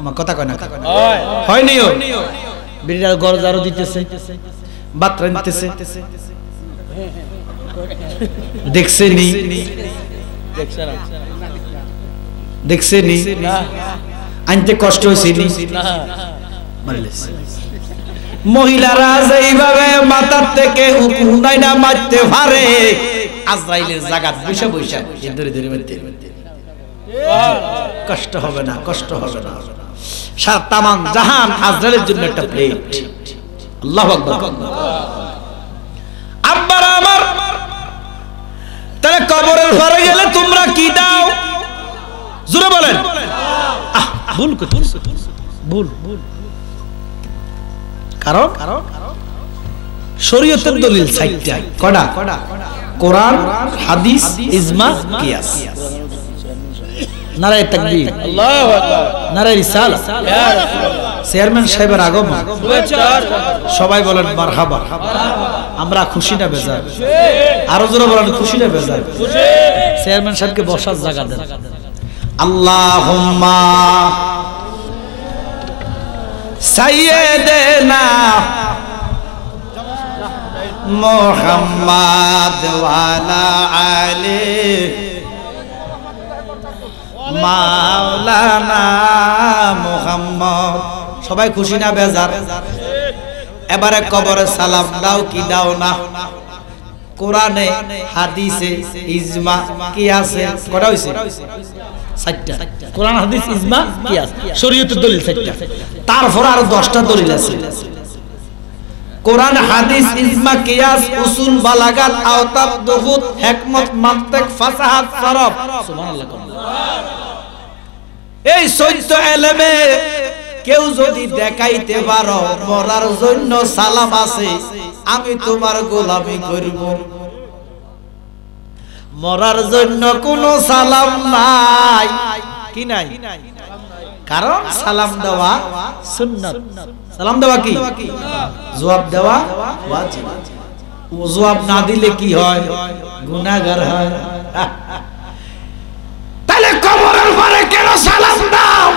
আমার কথা কয় না? হয় নিও। বেড়িটার গড় জারো দিতেছে, বাতরা নিতেছে, দেখছে নি? দেখছে নি? আনতে কষ্ট হয়েছে নি? মহিলারা যেইভাবে মাথার থেকে উকুনাই না মারতে পারে, আজরাইলের জাগাত বৈশা বৈশা ধরে ধরে মারতে কষ্ট হবে না, কষ্ট হবে না। সারা তামাম জাহান আজরাইলের জন্য একটা প্লেট। আল্লাহু আকবার। আব্বারা আমার, তাহলে কবরের ঘরে গেলে তোমরা কি দাও? জোরে বলেন। ভুল করতেছ, ভুল। কারণ শরীয়তের দলিল ৬০টা। কয়টা? কোরআন, হাদিস, ইজমা, কিয়াস। নারায়ে তাকবীর, আল্লাহু আকবার, নারায়ে রিসালাত। চেয়ারম্যান সাহেবের আগমন, সবাই বলেন মারহাবা। আমরা খুশি না বেজার? আরো জোরে বলেন খুশি না বেজার? চেয়ারম্যান সাহেবকে বসার জায়গা দেন। আল্লাহুম্মা সাইয়্যিদানা মুহাম্মাদ ওয়া আলা আলি মাওলানা মুহাম্মদ। সবাই খুশি না বেজার? এবারে কবরে সালাম দাও কি দাও না? কোরআনে, হাদিসে, ইজমা, কিয়াসে কয়টা হইছে? ৬০টা। কোরআন, হাদিস, ইজমা, কিয়াস, শরীয়তের দলিল ৬০টা। তারপর আরো 10টা দলিল আছে। কোরআন, হাদিস, ইজমা, কিয়াস, উসুল, বালাগাত, আওতাব, দুহুদ, হিকমত, মানতিক, ফাসাহাত, সরফ। সুবহানাল্লাহ। এই ১৪ এলেমে কেউ যদি দেখাইতে পারো মরার জন্য সালাম আছে, আমি তোমার গোলামি করব। মরার জন্য কোনো সালাম নাই। কি নাই? কারণ সালাম দেওয়া সুন্নাত। সালাম দেওয়া কি? জবাব দেওয়া ওয়াজিব। জবাব না দিলে কি হয়? গুনাহগার হয়। তাহলে কবরের পরে কেন সালাম দাও?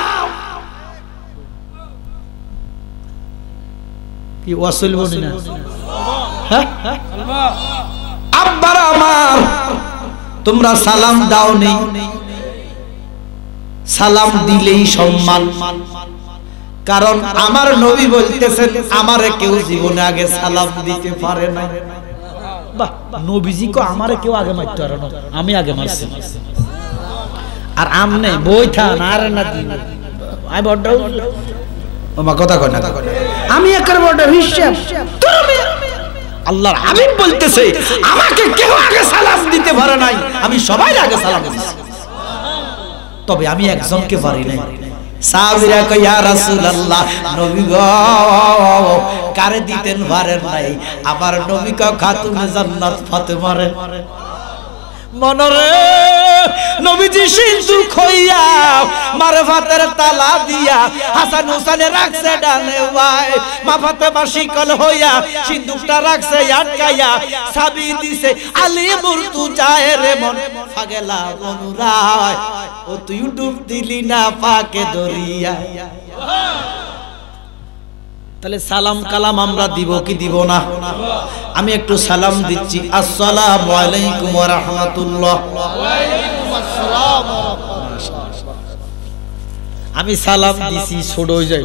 কি ওয়াসল বলি না হ্যাঁ আব্বারা আমার তোমরা সালাম দাও নেই সালাম দিলেই সম্মান কারণ আমার নবী বলতেছেন আমারে কেউ জীবনে আগে সালাম দিতে পারে না বাহ নবীজি কো আমারে কেউ আগে মারতে পারে না আমি আগে মারছি আর আমনে বইথা না রে না দিন আই বড় ওমা কথা কয় না আমি একের বড় হিসাব তুমি আল্লাহর হাবিব বলতেছে আমাকে কেউ আগে সালাম দিতে পারে নাই আমি সবাই আগে সালাম দিছি তবে আমি একজনকে পারি নাই সাহাবীরা কয় ইয়া রাসূলুল্লাহ নবী গো কারে দিতেন পারেন নাই আমার নবী কা খাতুনে জান্নাত ফাতেমারে মনরে নবীজি সিন্ধু খইয়া মারফাতের তালা দিয়া হাসান হুসাইনে রাখছে ডানে ভাই মা ফাতেমা শিকল হইয়া সিন্ধুকটা রাখছে আটকাইয়া সাবি দিছে আলী মুরতু যায় রে মন পাগলা মনুরায় ও তুই ডুব দিলি না পাকে দরিয়া তাহলে সালাম কালাম আমরা দিব কি দিব না আমি একটু সালাম দিচ্ছি আসসালামু আলাইকুম ওয়া রাহমাতুল্লাহ ওয়া আলাইকুম আসসালাম ওয়া রাহমাতুল্লাহ আমি সালাম দিছি ছোট হয়ে যায়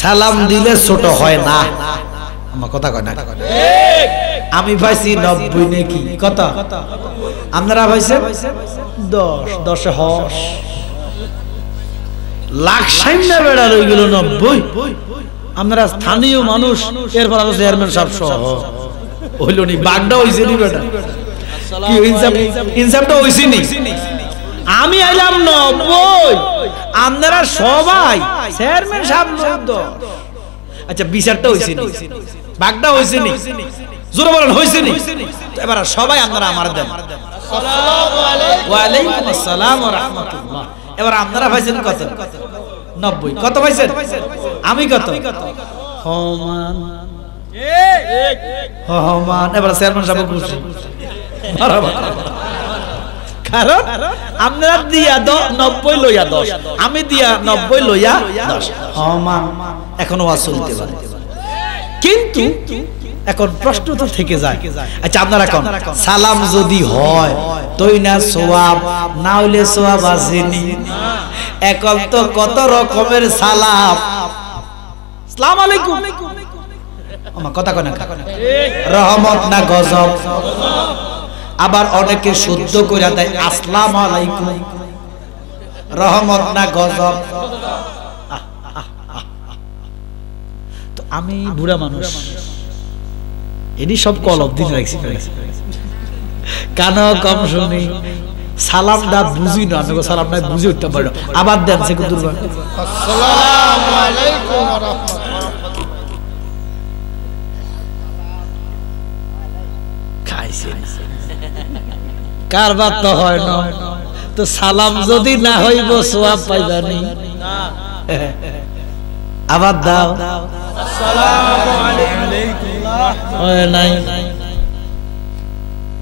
সালাম দিলে ছোট হয় না আমার কথা কয় না ঠিক আমি পাইছি 90 নাকি কত আপনারা পাইছেন 10 10 এ হস লাখ সাইনা বেড়া রই গেল 90 আমরা স্থানীয় মানুষ এরপর আরো চেয়ারম্যান সাহেব সহ হইলো নি বাগদা হইছে নি বেটা কি ইনসাফটা হইছে নি আমি আইলাম 90 আপনারা সবাই চেয়ারম্যান সাহেব 10 আচ্ছা বিচারটা হইছে নি বাগদা হইছে নি জোরে বলেন হইছে নি এবার সবাই আপনারা আমার দেন আসসালামু আলাইকুম ওয়া আলাইকুম আসসালাম ওয়া রাহমাতুল্লাহ এবার আপনারা পাইছেন কত 90 কত পাইছেন আমি কত হমান হমান এবার চেয়ারম্যান সাহেব খুশি কারণ আপনারা দিয়া 90 লইয়া 10 আমি দিয়া 90 লইয়া 10 হমান এখনো ওয়াজ চলতে পারে কিন্তু এখন প্রশ্ন তো থেকে যায় আচ্ছা আপনারা কোন সালাম যদি হয় তই না সওয়াব না হইলে সওয়াব আসেনি এখন তো কত রকমের সালাম আসসালামু আলাইকুম আমার কথা কয় না রহমত না গজব আবার অনেকে শুদ্ধ কইরা দেয় আসসালামু আলাইকুম রহমত না গজব তো আমি বুড়া মানুষ এডি সব কলব দিন রাখছি কানো কম শুনি সালামটা বুঝি না আমি সালামটা বুঝি উঠতে পারি আবার দেন সে কুতুরবা আসসালামু আলাইকুম ওয়া রাহমাতুল্লাহ খাইছে কারবার তো হয় না তো সালাম যদি না হইব সওয়াব পাইবানি না আবার দাও আসসালামু আলাইকুম হয় নাই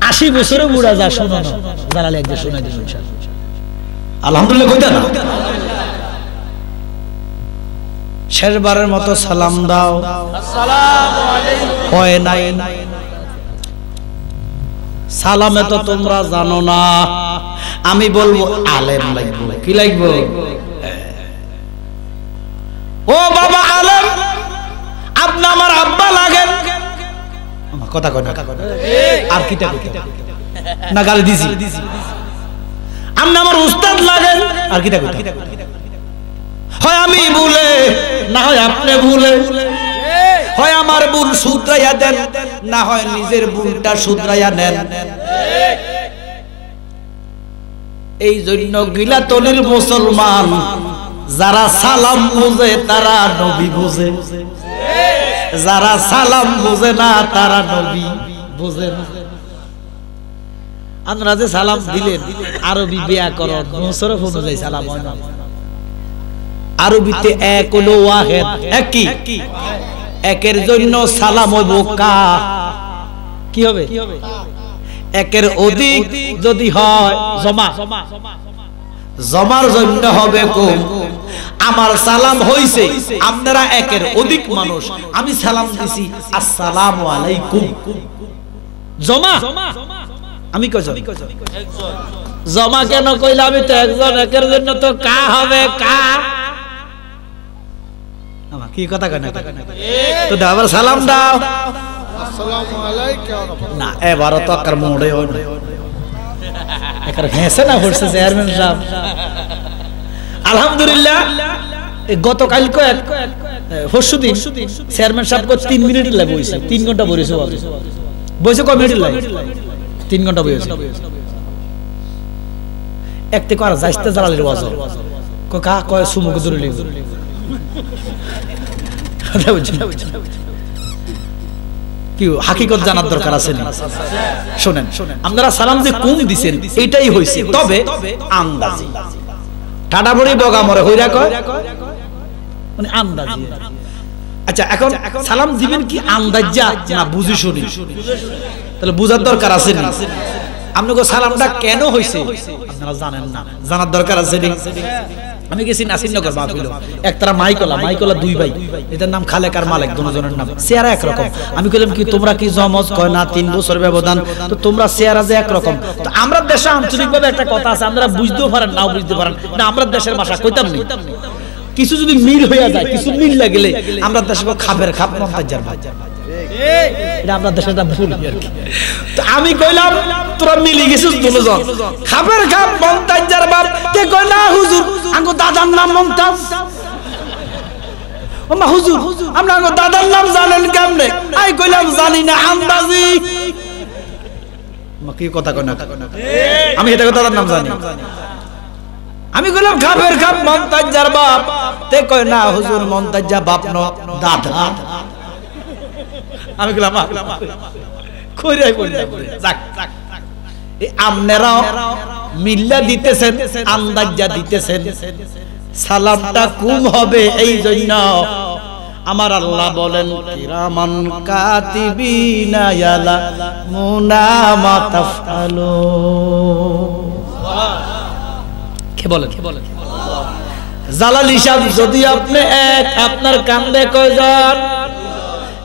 80 বছরে বুড়া যা শোনো না জানালে একদিন শোনাই দিন ইনশাআল্লাহ আলহামদুলিল্লাহ কইতা না শেষবারের মতো সালাম দাও আসসালামু আলাইকুম হয় নাই সালামে তো তোমরা জানো না আমি বলবো আলেম লাগবে কি লাগবে ও বাবা আলেম আপনি আমার আব্বা লাগেন আমার কথা কয় না আর কিটা না গালি দিছি আপনি আমার উস্তাদ লাগেন আর কিটা হয় আমি ভুলে না হয় আপনি ভুলে হয় আমার ভুল শুধরাইয়া দেন না হয় নিজের ভুলটা শুধরাইয়া নেন এই জন্য গিলাতলির মুসলমান যারা সালাম বুঝে তারা নবী বুঝে যারা সালাম বুঝে না তারা নবী বুঝে না আপনারা যে সালাম দিলেন আরবি ব্যাকরণ মুশরফ অনুযায়ী সালাম হয় না আরবিতে এক হলো ওয়াহিদ একই একের জন্য সালাম হইব কা কি হবে একের অধিক যদি হয় জমা জমার জন্য হবে কম। আমার সালাম হইছে, আপনারা একের অধিক মানুষ, আমি সালাম দিছি আসসালামু আলাইকুম। জমা আমি কয়জন? জমা কেন কইলা? আমি তো একজন, একের জন্য তো কা হবে কা। কি কথা কয় না তো দাও সালাম দাও আসসালামু আলাইকুম না এবারে তো আকার মোড়ে হয় না একার হেসে না পড়ছে চেয়ারম্যান সাহেব। আলহামদুলিল্লাহ গতকালকে পরশুদিন চেয়ারম্যান সাহেব 3 মিনিট লাগে বইছে, 3 ঘন্টা বইছে। বইছে কয় মিনিট লাগে? 3 ঘন্টা বইছে। একতে করা যাইতে জালালের ওয়াজ কা কয় সুমুক জরুরি কি হাকিকত জানার দরকার আছে না? শুনেন, আপনারা সালাম যে কুম দিবেন এটাই হইছে, তবে আন্দাজি ঠাডাবড়ি বগা মরে হইরা কয় মানে আন্দাজি। আচ্ছা এখন সালাম দিবেন কি আন্দাজা না বুঝি শুনি? তাহলে বুঝার দরকার আছে না? আপনাকে সালামটা কেন হইছে আপনারা জানেন না, জানার দরকার আছে না? আমি গেছি নাসিরনগর মাহফিল, একতারা মাইকলা 2 ভাই, এটার নাম খালেক আর মালিক, দুজনের নাম চেহারা একরকম। আমি কইলাম কি তোমরা কি জমজ? কয় না, 3 বছর ব্যবধান, তো তোমরা চেহারা যে একরকম। তো আমরা দেশে আঞ্চলিকভাবে একটা কথা আছে, আপনারা বুঝতেও পারেন নাও বুঝতে পারেন না, আমরা দেশের ভাষা কইতাম না। কিছু যদি মিল হইয়া যায়, কিছু মিল লাগলে আমরা দেশে খাবের খাপ মন্তাজার ভাই, এটা আমরা দেশে ভুল আর কি। তো আমি কইলাম তোরা মিলি গেছিস দুজন, খাবের খাপ মন্তাজার বাপ। কে কয় না হুজুর আঙ্গো দাদার নাম মমতাজ। ও মা হুজুর আমরা আঙ্গো দাদার নাম জানেন কেমনে? আই কইলাম জানি না, আন্দাজি। মা কি কথা কয় না, আমি এটা দাদার নাম জানি। আমি কইলাম খাবের খাপ মন্তাজার বাপ। তে কয় না হুজুর মন্তাজা বাপ ন দাদা। আমি কইলাম কইরাই কইরা যাক আপনারা মিল্লা দিতেছেন, আন্দাজা দিতেছেন, সালামটা কুম হবে এই জন্য। আমার আল্লাহ বলেন কিরামান কাতিবিনা ইয়ালামুনা মা তাফআলুন। কে বলেন? জালালি সাহেব যদি আপনি এক, আপনার কান্দে কয়জন?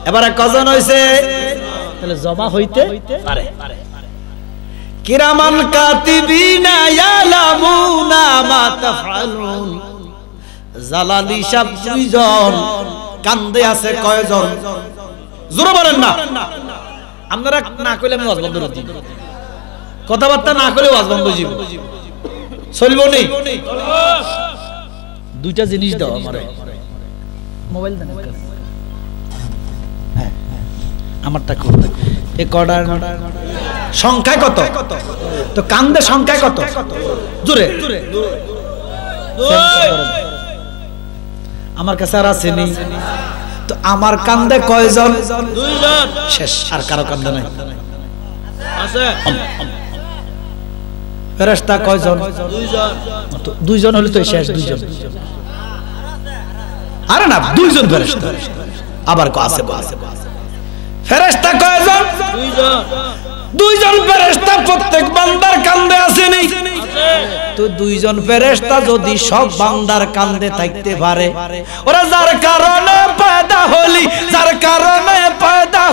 এবারে কজন হইছে? তাহলে জমা হইতে পারে। কিরামান কাতিবিনা ইয়ালামুনা মা তাফআলুন। জালালি সাহেব 2 জন, কান্দে আছে কয়জন? জোরে বলেন না। আপনারা না কইলে আমি ওয়াজ বন্ধ করে দিই, কথাবার্তা না কইলে ওয়াজ বন্ধ হইব, চলবো নি? 2টা জিনিস দাও আমারে, মোবাইল দেন আমারটা কত? এ কর্ডার সংখ্যায় কত? তো কান্দে সংখ্যায় কত? জোরে আমার কাছে আর আছে নি। তো আমার কান্দে কয়জন? 2 জন। শেষ, আর কারো কান্দে নাই আছে। ফেরেশতা কয়জন? 2 জন। তো 2 জন হলে তো শেষ, 2 জন। আরে না 2 জন ফেরেশতা, আবার কো আছে ফেরেশতা কয়জন? 2 জন। 2 জন ফেরেশতা প্রত্যেক বান্দার কান্দে আসেনি? তো 2 জন ফেরেশতা যদি সব বান্দার কান্দে থাকতে পারে, ওরা যার কারণে পয়দা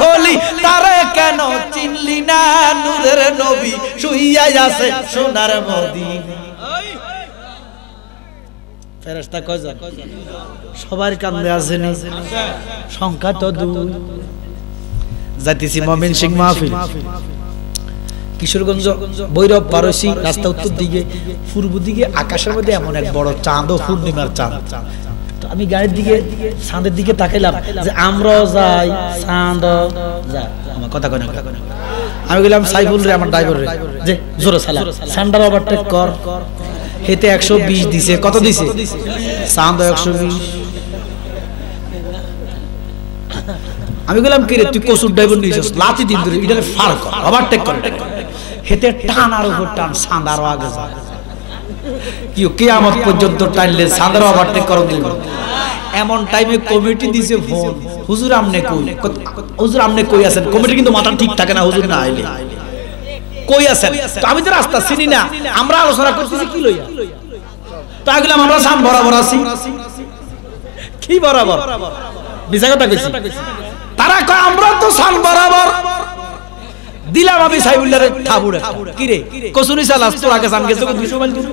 হলি তারে কেন চিনলি না? নূরের নবী শুইয়া আছে সোনার মদিনা। ফেরেশতা কয়জন? সবার কান্দে আসেনি, সংখ্যা তো 2। যাইতেছি ময়মনসিংহ মাহফিল, কিশোরগঞ্জ বৈরব পারসি রাস্তা উত্তর দিকে, পূর্ব দিকে আকাশের মধ্যে এমন এক বড় চাঁদ, পূর্ণিমার চাঁদ। তো আমি গাড়ির দিকে চাঁদের দিকে তাকাইলাম যে আমরাও যাই, চাঁদ যায়। আমার কথা কয় না, আমি গেলাম সাইফুল রে, আমার ড্রাইভার রে, যে জোরে সালাম সান্ডার ওভারটেক কর। হেতে 120 দিছে। কত দিছে? চাঁদ 120। আমি বললাম কি রে তুই কসুর ড্রাইভার নিয়েছিস, লাথি দিন ধরে এটা ফার কর, ওভারটেক কর। হেতে টান আর উপর টান, চাঁদ আরো আগে যায়। কি কিয়ামত পর্যন্ত টানলে চাঁদের ওভারটেক করো দিল। এমন টাইমে কমিটি দিছে ফোন, হুজুর আমনে কই? হুজুর আমনে কই আছেন? কমিটি কিন্তু মাথা ঠিক থাকে না হুজুর না আইলে। কই আছেন? তো আমি তো রাস্তা চিনি না, আমরা আলোচনা করতেছি কি লইয়া, তো আগলাম আমরা সান বরাবর আছি। কি বরাবর? মিছা কথা কইছি। তারা কয় আমরা তো সান বরাবর। দিলাম আমি সাইবুল্লাহর থাবুড়ে, কি রে কসুরি সালাস তোর আগে সান গেছে 200 মাইল দূর,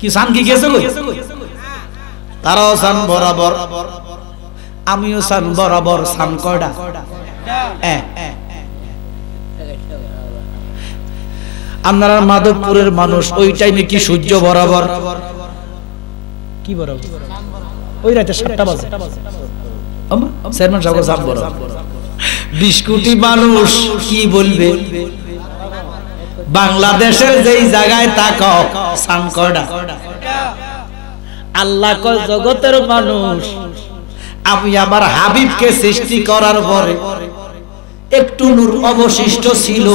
কি সান কি গেছে কই? তারাও সান বরাবর, আমিও সান বরাবর। সান কয়টা? আপনারা মাধবপুরের মানুষ, ওই টাইমে কি সূর্য বরাবর? কি বরাবর? ওই রাতে 7টা বাজে চেয়ারম্যান সাহেব সান বরাবর। 20 কোটি মানুষ কি বলবে? বাংলাদেশের যেই জায়গায় তাকাও সান কয়টা? আল্লাহ কয় জগতের মানুষ, আমি আমার হাবিবকে সৃষ্টি করার পরে একটু নূর অবশিষ্ট ছিল,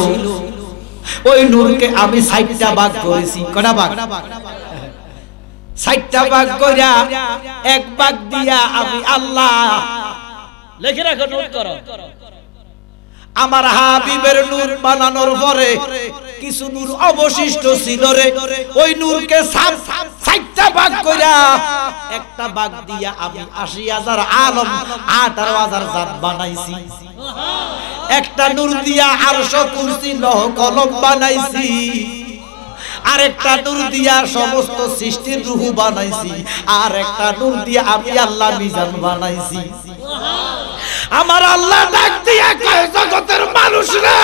ওই নূরকে আমি 60টা ভাগ করেছি। কয়টা ভাগ? 60টা ভাগ কইরা এক ভাগ দিয়া আমি আল্লাহ, লিখে রাখো, নোট করো, আমার হাবিবের নূর বানানোর পরে কিছু নূর অবশিষ্ট ছিল রে, ওই নূরকে 60টা ভাগ কইরা একটা ভাগ দিয়া আমি 80,000 আলম 18,000 জাত বানাইছি। একটা নূর দিয়া আরশ কুরসি লৌহ কলম বানাইছি, আরেকটা নূর দিয়া সমস্ত সৃষ্টির রূহ বানাইছি, আর একটা নূর দিয়া আমি আল্লাহ মিজান বানাইছি। আমার আল্লাহ ডাক দিয়া কয় জগতের মানুষরা,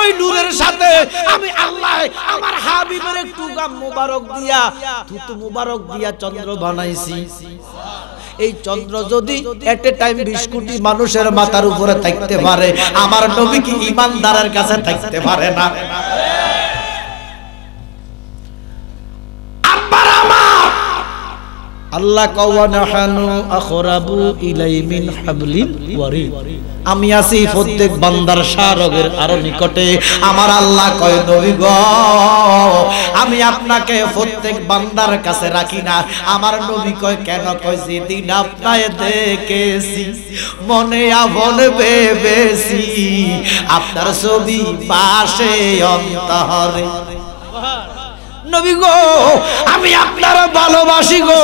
ওই নূরের সাথে আমি আল্লাহ আমার হাবিবের একটু গাম মুবারক দিয়া, থুতু মুবারক দিয়া চন্দ্র বানাইছি। এই চন্দ্র যদি এট এ টাইম 20 কোটি মানুষের মাথার উপরে থাকতে পারে, আমার নবী কি ঈমানদারের কাছে থাকতে পারে না? আল্লাহ কাওয়ানাহানু আখরাবু ইলাই মিন হাবলিল ওয়ারিদ, আমি আছি প্রত্যেক বান্দার শারগের আরো নিকটে। আমার আল্লাহ কয় নবী গো, আমি আপনাকে প্রত্যেক বান্দার কাছে রাখি না। আমার নবী কয় কেন? কয় যেদিন আপনাকে দেখেছি মনে আপন ভেবেছি, আপনার ছবি পাশে অন্তরে। নবী গো, আমি আপনারা ভালোবাসি গো,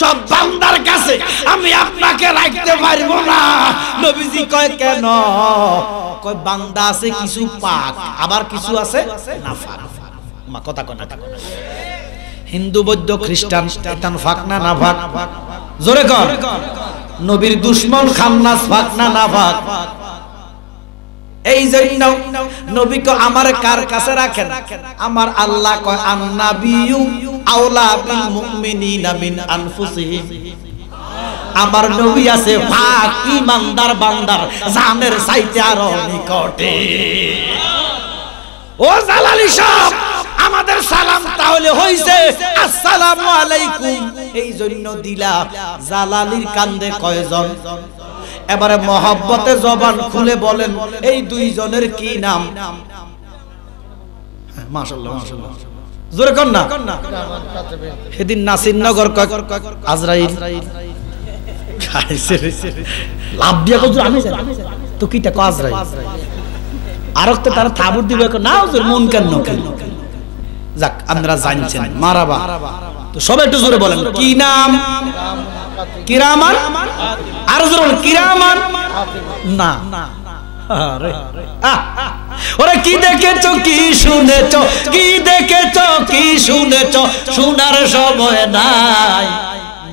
সব বান্দার কাছে আমি আপনাকে রাখতে পারবো না। নবীজি কয় কেন? কয় বান্দা আছে কিছু পাক, আবার কিছু আছে নাফাক। মা কথা কয় না, হিন্দু বৌদ্ধ খ্রিস্টান শয়তান ফাক না নাফাক? জোরে কর। নবীর দুশমন খান্নাস ফাক না নাফাক? এই জন্য নবী কো আমার কার কাছে রাখেন? আমার আল্লাহ কয় আন্নাবিয়্যু আওলা বিল মুমিনিনা মিন আনফুসিহিম, আমার নবী আছে পাক ঈমানদার বান্দার জানের চাইতে আরো নিকটে। ও জালালি সাহেব, আমাদের সালাম তাহলে হইছে আসসালামু আলাইকুম, এই জন্য দিলা। জালালির কান্দে কয়জন? এবারে মহব্বতে জবান খুলে বলেন এই দুইজনের কি নাম? মাশাআল্লাহ মাশাআল্লাহ, জোরে কর না। সেদিন নাসিরনগর আজরাইল লাভ দিয়া কত আমি তো কিটা কো আজরাইল, আর তো তারা থাবুর দিবে না, ওর মন কেন কেন? যাক আপনারা জানছেন, মারাবা। তো সবাই একটু জোরে বলেন কি নাম? কিরামান। আর জোরে বলেন কিরামান না। আরে ওরে কি দেখেছো কি শুনেছো, কি দেখেছো কি শুনেছো, শোনার সময় নাই।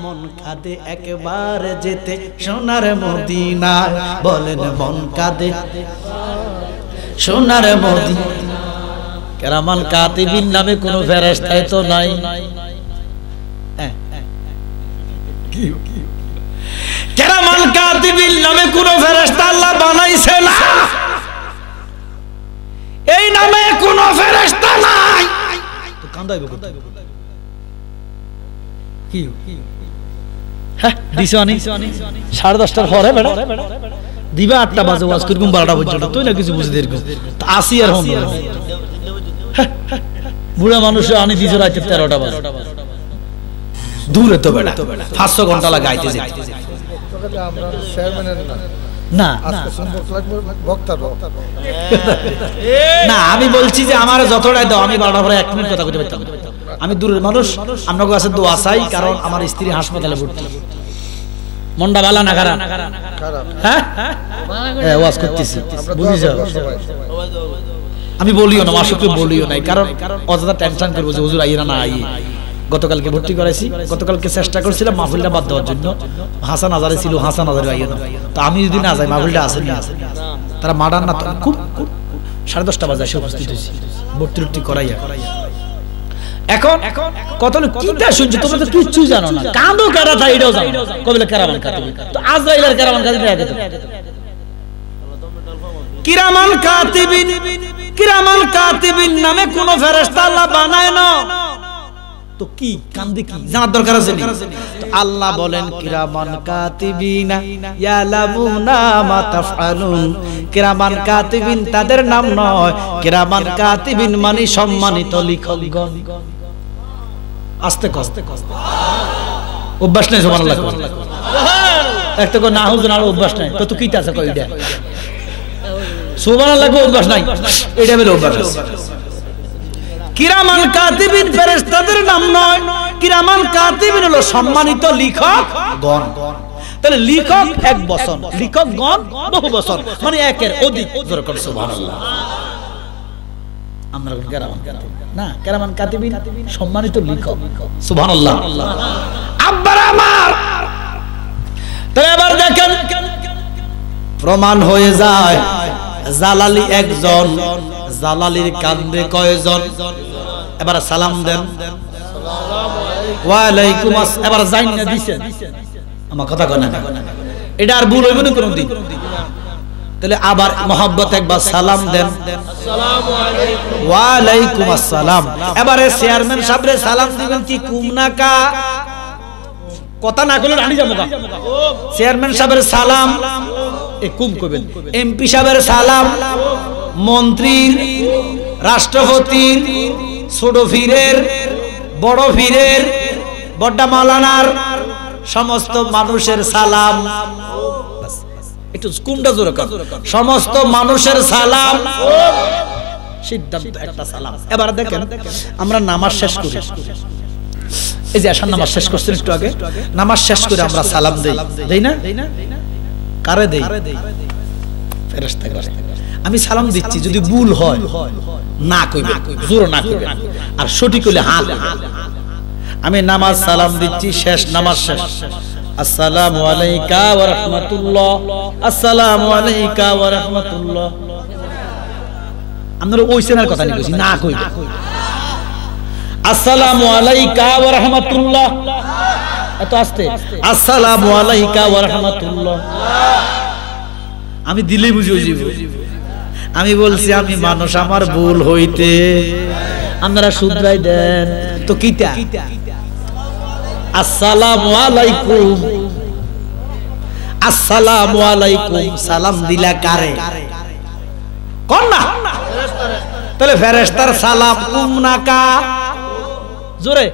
মন কাঁদে একবার যেতে সোনার মদিনায়, বলেন মন কাঁদে সোনার মদিনা। কেরামান কাতিবিন নামে কোনো ফেরেশতা তো নাই। কেরামান কাতিবিন নামে কোনো ফেরেশতা আল্লাহ বানাইছে না, এই নামে কোনো ফেরেশতা নাই। তো কান্দাইবে কোথায়? কি হ্যাঁ দিছানি 10:30টার পরে বেড়া দিবা 8টা বাজে ওয়াজ করবো 12টা পর্যন্ত, তুই না কিছু বুঝে দেখবো আসি আর হন। বুড়া মানুষ আনি দিছে রাতে 13টা বাজে, দূরে তো বেড়া 500 ঘন্টা লাগাইতে যেতে। না না, আমি বলছি যে আমার যতটাই দাও, আমি 12টার পরে 1 মিনিট কথা বলতে পারতাম। আমি দূরের মানুষ, আপনার কাছে দোয়া চাই, কারণ আমার স্ত্রী হাসপাতালে ভর্তি। মনটা ভালো না খারাপ? হ্যাঁ ওয়াজ করতেছি, বুঝি যাও। আমি বলিও না, মাসুকে বলিও নাই, কারণ অযথা টেনশন করবো যে হুজুর আইরা না আই। গতকালকে ভর্তি করাইছি, গতকালকে চেষ্টা করছিলাম মাহফিলটা বাদ দেওয়ার জন্য। হাসান আজারে ছিল, হাসান আজারে আইয়া না। তো আমি যদি না যাই, মাহফিলটা আসেনি, তারা মাডার না, খুব 10:30 বাজে এসে উপস্থিত হয়েছি ভর্তি করাইয়া। এখন কত কিটা শুনছি, তোমরা তো কিচ্ছু জানো না। কাঁদো কারা তাই এটাও জানো, কবিলা কেরামান কাতিবিন। তো আজরাইলের কেরামান কাতিবিন আগে তো কিরামান কাতিবিন, কিরামান কাতিবিন নামে কোন ফেরেশতা আল্লাহ বানায় না। তো কি কান্দে, কি জানার দরকার আছে? তো আল্লাহ বলেন কিরামান কাতিবিনা ইয়ালামুনা মা তাফআলুন। কিরামান কাতিবিন তাদের নাম নয়, কিরামান কাতিবিন মানে সম্মানিত লিখকগণ। আস্তে কস্তে অভ্যাস নাই, সুবহানাল্লাহ। একটা কো না হুজুর আর অভ্যাস নাই, তো কিটা আছে কইডা সুবহানাল্লাহ, অভ্যাস নাই, এটা বলে অভ্যাস আছে। কিরামান কাতিবিন ফেরেশতাদের নাম নয়, কিরামান কাতিবিন হলো সম্মানিত লিখকগণ। তাহলে লিখক এক বচন, লিখকগণ বহু বচন, মানে একের অধিক। জোরে করে সুবহানাল্লাহ। আমরা কোন কিরামান কাতিবিন না, কিরামান কাতিবিন সম্মানিত লিখক। সুবহানাল্লাহ। আব্বার আমার, তাহলে এবার দেখেন প্রমাণ হয়ে যায় জালালি একজন, জালালির কান্দে কয়জন? এবার সালাম দেন, ওয়া আলাইকুম আসসালাম। এবার জাইন না দিছেন, আমার কথা কয় না, এটা আর ভুল হইব না কোনদিন। তাহলে আবার মহব্বত একবার সালাম দেন, আসসালামু আলাইকুম, ওয়া আলাইকুম আসসালাম। এবারে চেয়ারম্যান সাহেবরে সালাম দিবেন কি কুম না কা? কথা না কইলে রানি যাবো কা? চেয়ারম্যান সাহেবের সালাম এ কুম কইবেন। এমপি সাহেবের সালাম, মন্ত্রীর, রাষ্ট্রপতির, ছোট ফিরের, বড় ফিরের, বড় মাওলানার, সমস্ত মানুষের সালাম। একটু কুমটা জোরে কর, সমস্ত মানুষের সালাম, সিদ্ধান্ত একটা সালাম। এবার দেখেন আমরা নামাজ শেষ করি, এই যে আসার নামাজ শেষ করছেন একটু আগে, নামাজ শেষ করে আমরা সালাম দেই, দেই না? কারে দেই? ফেরেশতা করে। আমি সালাম দিচ্ছি, যদি ভুল হয় না কইবে, জোরে না কইবে, আর সঠিক হইলে হাত। আমি নামাজ সালাম দিচ্ছি, শেষ, নামাজ শেষ, আসসালামু আলাইকা ওয়া রাহমাতুল্লাহ, আসসালামু আলাইকা ওয়া রাহমাতুল্লাহ। আমরা ওই সেনার কথা কইছি, না কইবে আসসালামু আলাইকা ওয়া রাহমাতুল্লাহ, এত আস্তে, আসসালামু আলাইকা ওয়া রাহমাতুল্লাহ। আমি দিলেই বুঝি আমি বলছি আমি মানুষ, আমার ভুল হইতে আপনারা শুধরাই দেন। তো কিটা আসসালামু আলাইকুম, আসসালামু আলাইকুম সালাম দিলা কারে? কোন না? তাহলে ফেরেশতার সালাম কুম না কা? জোরে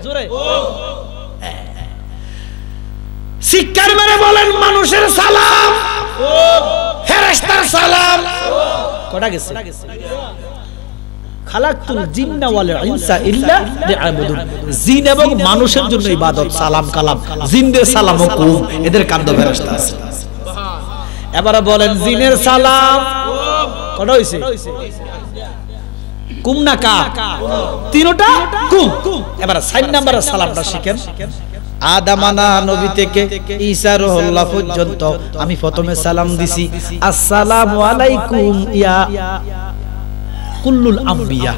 শিক্ষার মেরে বলেন মানুষের সালাম, ফেরেশতার সালাম। কটা গেছে? খালাকতুল জিন্না ওয়াল ইনসা ইল্লা লিআবুদুন। জিন এবং মানুষের জন্য ইবাদত, সালাম কালাম। জিনদের সালামও কুম, এদের কান্দে ফেরেশতা আছে। এবারে বলেন জিনের সালাম কটা হইছে? কুম না কা? তিনটা কুম। এবারে 4 নম্বরের সালামটা শিখেন। আদামানা নবী থেকে ঈসা রুহুল্লাহ পর্যন্ত আমি প্রথমে সালাম দিছি, আসসালামু আলাইকুম ইয়া কুল্লুল আম্বিয়া।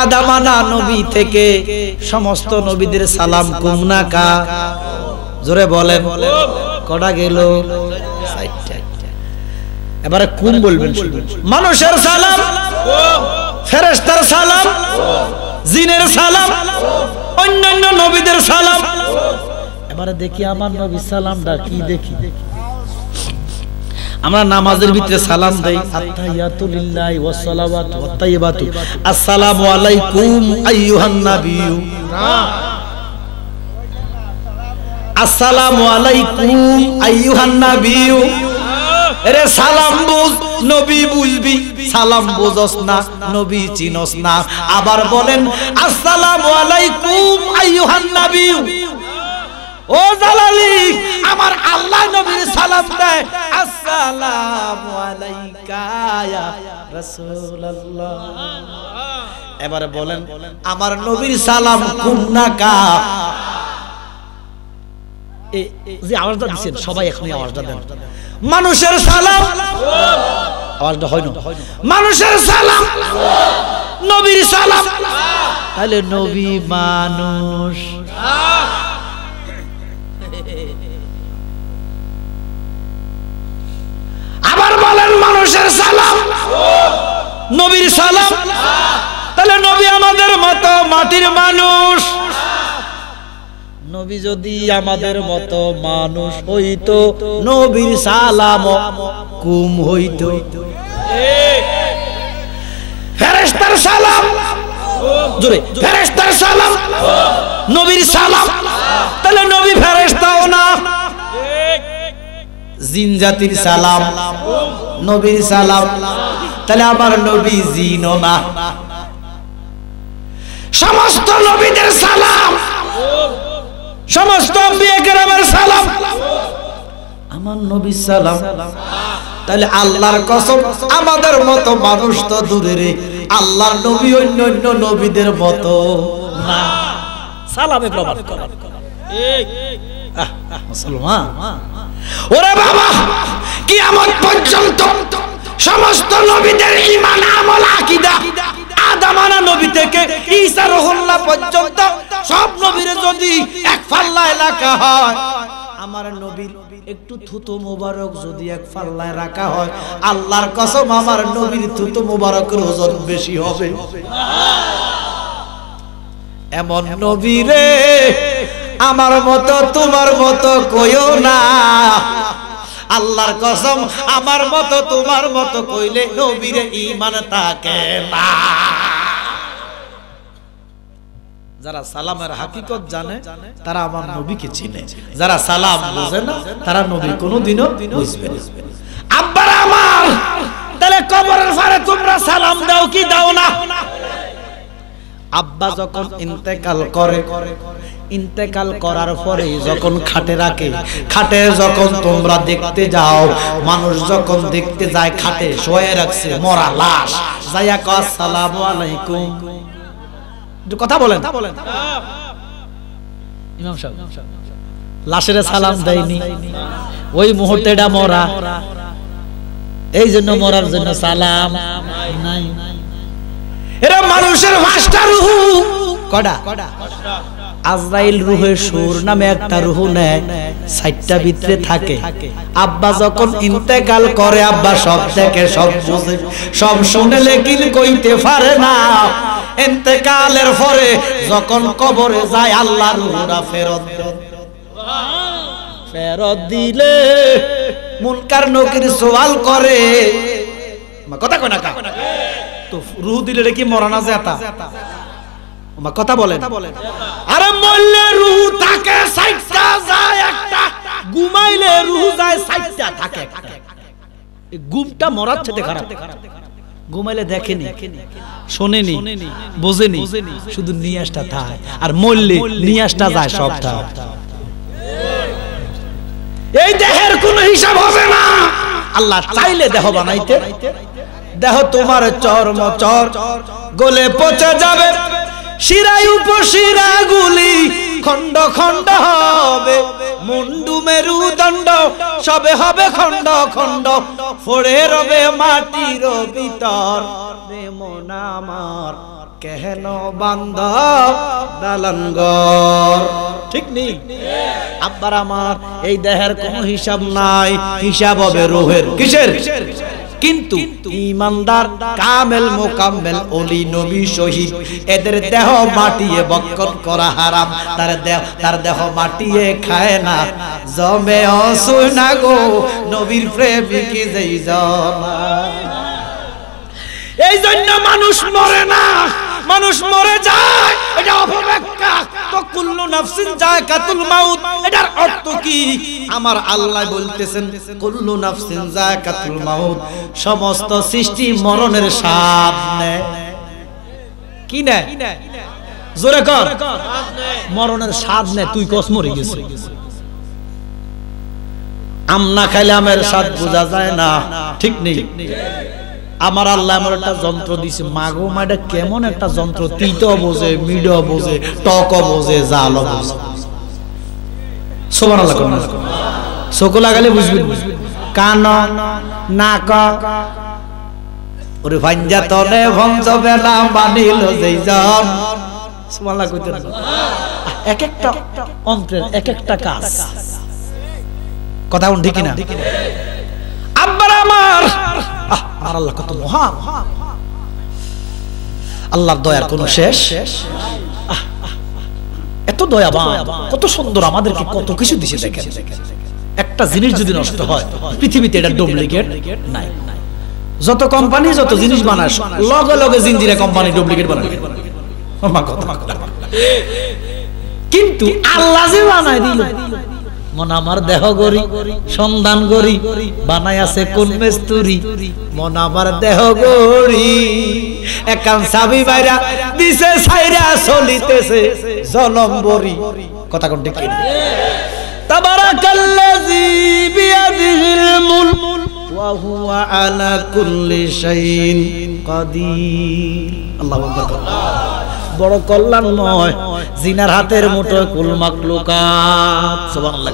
আদামানা নবী থেকে সমস্ত নবীদের সালাম কুম না কা? জোরে বলেন কটা গেল? 4টা। এবারে কুম বলবেন। মানুষের সালাম, ফেরেশতার সালাম, জিনের সালাম, অন্যান্য নবীদের সালাম। এবারে দেখি আমার নবীর সালামটা কি দেখি। আমরা নামাজের ভিতরে সালাম দেই, আত্তাহিয়াতু লিল্লাহি ওয়াস সালাওয়াতু ওয়াত তাইয়্যিবাতু, আসসালামু আলাইকুম আইয়ুহান নাবিয়্যু, আসসালামু আলাইকুম আইয়ুহান নাবিয়্যু। রে সালাম বুঝ নবী বুঝবি, সালাম বুঝস না নবী চিনস না। আবার বলেন আসসালামু আলাইকুম আইয়ুহান নবী। ও জালালি আমার আল্লাহ নবীর সালাম দেয় আসসালামু আলাইকা ইয়া রাসূলুল্লাহ। এবারে বলেন আমার নবীর সালাম কুন্নাকা। এই যে আওয়াজটা দিবেন সবাই এখনই আওয়াজটা দেন। মানুষের সালাম আওয়াজটা হয় না, মানুষের সালাম নবীর সালাম। তাহলে নবী মানুষ, আবার বলেন মানুষের সালাম নবীর সালাম। তাহলে নবী আমাদের মতো মাটির মানুষ। নবী যদি আমাদের মতো মানুষ হইতো নবীর সালাম কুম হইতো। ফেরেশতার সালাম জোরে, ফেরেশতার সালাম নবীর সালাম। তাহলে নবী ফেরেশতাও না। জিন জাতির সালাম নবীর সালাম। তাহলে আমার নবী জিনও না। সমস্ত নবীদের সালাম, সমস্ত আম্বিয়া কেরামের সালাম, আমার নবীর সালাম। তাহলে আল্লাহর কসম আমাদের মতো মানুষ তো দূরের, আল্লাহর নবী অন্য অন্য নবীদের মতো না। সালামে প্রমাণ করা মুসলমান। ওরে বাবা কিয়ামত পর্যন্ত সমস্ত নবীদের ঈমান আমল আকীদা আদমানা নবী থেকে ঈসা রুহুল্লাহ পর্যন্ত সব নবীর যদি এক পাল্লায় রাখা হয়, আমার নবীর একটু থুতু মোবারক যদি এক পাল্লায় রাখা হয়, আল্লাহর কসম আমার নবীর থুতু মোবারকের ওজন বেশি হবে। এমন নবী রে আমার মতো তোমার মতো কইও না। আল্লাহর কসম আমার মতো তোমার মতো কইলে নবীরে ঈমান থাকে না। যারা সালামের হাকিকত জানে তারা আমার নবীকে চিনে, যারা সালাম বুঝে না তারা নবী কোনোদিনও বুঝবে না। আব্বারা আমার, তাহলে কবরের পারে তোমরা সালাম দাও কি দাও না? আব্বা যখন ইন্তেকাল করে, ইন্তেকাল করার পরে যখন খাটে রাখে, খাটে যখন তোমরা দেখতে যাও, মানুষ যখন দেখতে যায় খাটে শোয়ে রাখছে মরা লাশ, যাইয়া কয় আসসালামু আলাইকুম। কথা বলেন ইমাম সাহেব, লাশের সালাম দেয়নি, ওই মুহূর্তেটা মরা, এই জন্য মরার জন্য সালাম নাই। এরা মানুষের পাঁচটা রূহ, কয়টা? আজরাইল রূহের সুর নামে একটা রূহ নেয়, ৬০টা ভিতরে থাকে। আব্বা যখন ইন্তেকাল করে আব্বা সব দেখে, সব বুঝে, সব শুনে, লেকিন কইতে পারে না। ইন্তেকালের পরে যখন কবরে যায় আল্লাহ রূহরা ফেরত দেন। ফেরত দিলে মুনকার নকির সওয়াল করে, কথা কয় না তো রূহ দিলে কি মরা না যেতা? কথা বলেন। আরে মরলে রূহ থাকে ৬০টা, যায় একটা, ঘুমাইলে রূহ যায় ৬০টা থাকে। এই ঘুমটা মরার চেয়ে খারাপ। ঘুমাইলে দেখেনি, শোনেনি, বোঝেনি, শুধু নিয়াসটা থাকে, আর মরলে নিয়াসটা যায় সব থাকে। এই দেহের কোনো হিসাব হবে না। আল্লাহ চাইলে দেহ বানাইতে, দেহ তোমার চর্ম চর গলে পচে যাবে, শিরায় উপশিরা গুলি খন্ড খন্ড হবে, মুন্ডু মেরুদণ্ড সবে হবে খন্ড খন্ড, ফোড়ে রবে মাটির ভিতর। মন আমার কেন বান্ধ দালানঘর, ঠিক নেই? আব্বার আমার এই দেহের কোনো হিসাব নাই, হিসাব হবে রূহের। কিসের? কিন্তু ঈমানদার কামেল মোকাম্মেল ওলি নবী শহীদ এদের দেহ মাটিয়ে বক্ষণ করা হারাম। তার দেহ মাটিয়ে খায় না, জমে অসুনা গো নবীর প্রেমিক যেই জমা। এই জন্য মানুষ মরে না, মানুষ মরে যায়, এটা অপব্যাখ্যা। তো কুল্লু নাফসিন যায়কাতুল মাউত, এটার অর্থ কি? আমার আল্লাহ বলতেছেন কুল্লু নাফসিন যায়কাতুল মাউত, সমস্ত সৃষ্টি মরণের স্বাদ নেয়। কি নেয়? জোরে কর। মরণের স্বাদ নেয়। তুই কস মরে গেছিস, আম না খাইলে আমের স্বাদ বোঝা যায় না, ঠিক নেই? আমার আল্লাহ আমার একটা যন্ত্র দিছে, মাগো মা, এটা কেমন একটা যন্ত্র, তিতো বোঝে, মিডো বোঝে, টকও বোঝে, জালও বোঝে। সুবহানাল্লাহ। চোখে লাগালে বুঝবি, কান নাক ওরে ভাঞ্জা তনে ভঞ্জ বেলা বানিল যেইজন। সুবহানাল্লাহ কইতে না, এক একটা অন্ত্রের এক একটা কাজ। কথা ঠিক না? আব্বার আমার আল্লাহ কত মহান, আল্লাহর দয়ার কোনো শেষ। এত দয়াবান, কত সুন্দর, আমাদেরকে কত কিছু দিছে। দেখেন, একটা জিনিস যদি নষ্ট হয় পৃথিবীতে এটা ডুপ্লিকেট নাই। যত কোম্পানি যত জিনিস বানায় লগে লগে জিনজিরা কোম্পানি ডুপ্লিকেট বানায়, কিন্তু আল্লাহ যে বানায় দিল, মন আমার দেহ গরি সন্ধান গরি বানাই আছে কোন মেস্তুরি, মন আমার দেহ গরি একান সাবি বাইরা দিছে ছাইরা চলিতেছে জনম বরি। কথা কোন ঠিক কিনা? তাবারাকাল্লাযী বিয়াদিহিল মুলক ওয়া হুয়া আলা কুল্লি শাইইন কাদির। আল্লাহু আকবার। বড় কল্যাণময়, জিনার হাতের মুঠোয় কুল মাখলুকাত। সুবহানাল্লাহ।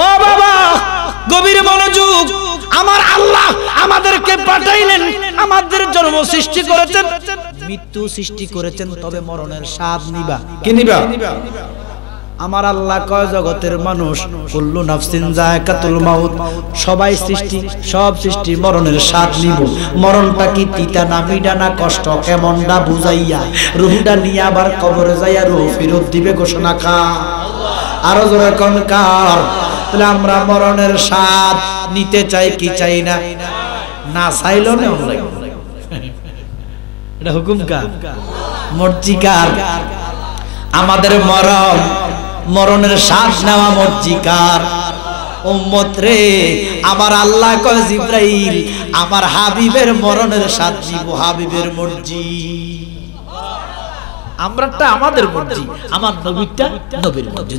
ও বাবা, গভীর মনোযোগ। আমার আল্লাহ আমাদেরকে পাঠাইলেন, আমাদের জন্ম সৃষ্টি করেছেন, মৃত্যু সৃষ্টি করেছেন, তবে মরণের স্বাদ নিবা। কি নিবা? আমার আল্লাহ কয় জগতের মানুষ কুল্লু নাফসিন যায়কাতুল মাউত, সবাই সৃষ্টি, সব সৃষ্টি মরণের স্বাদ নিব। মরণটা কি তিতা না মিডা না কষ্ট, কেমনটা বুঝাইয়া রুহটা নিয়ে আবার কবরে যাইয়া রুহ ফেরত দিবে ঘোষণা কা। আরো জোরে কোন কার? তাহলে আমরা মরণের স্বাদ নিতে চাই কি চাই না? না চাইলো না, এটা হুকুম কার? মর্জি কার? আমাদের মরণের শ্বাস নেওয়া মর্জি কার? উম্মত রে, আমার আল্লাহ কয় জিবরাইল, আমার হাবিবের মরণের স্বাদ নিব, হাবিবের মর্জি। আমরাটা আমাদের মর্জি, আমার নবীটা নবীর মর্জি।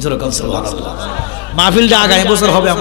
মাহফিলটা আগামী বছর হবে।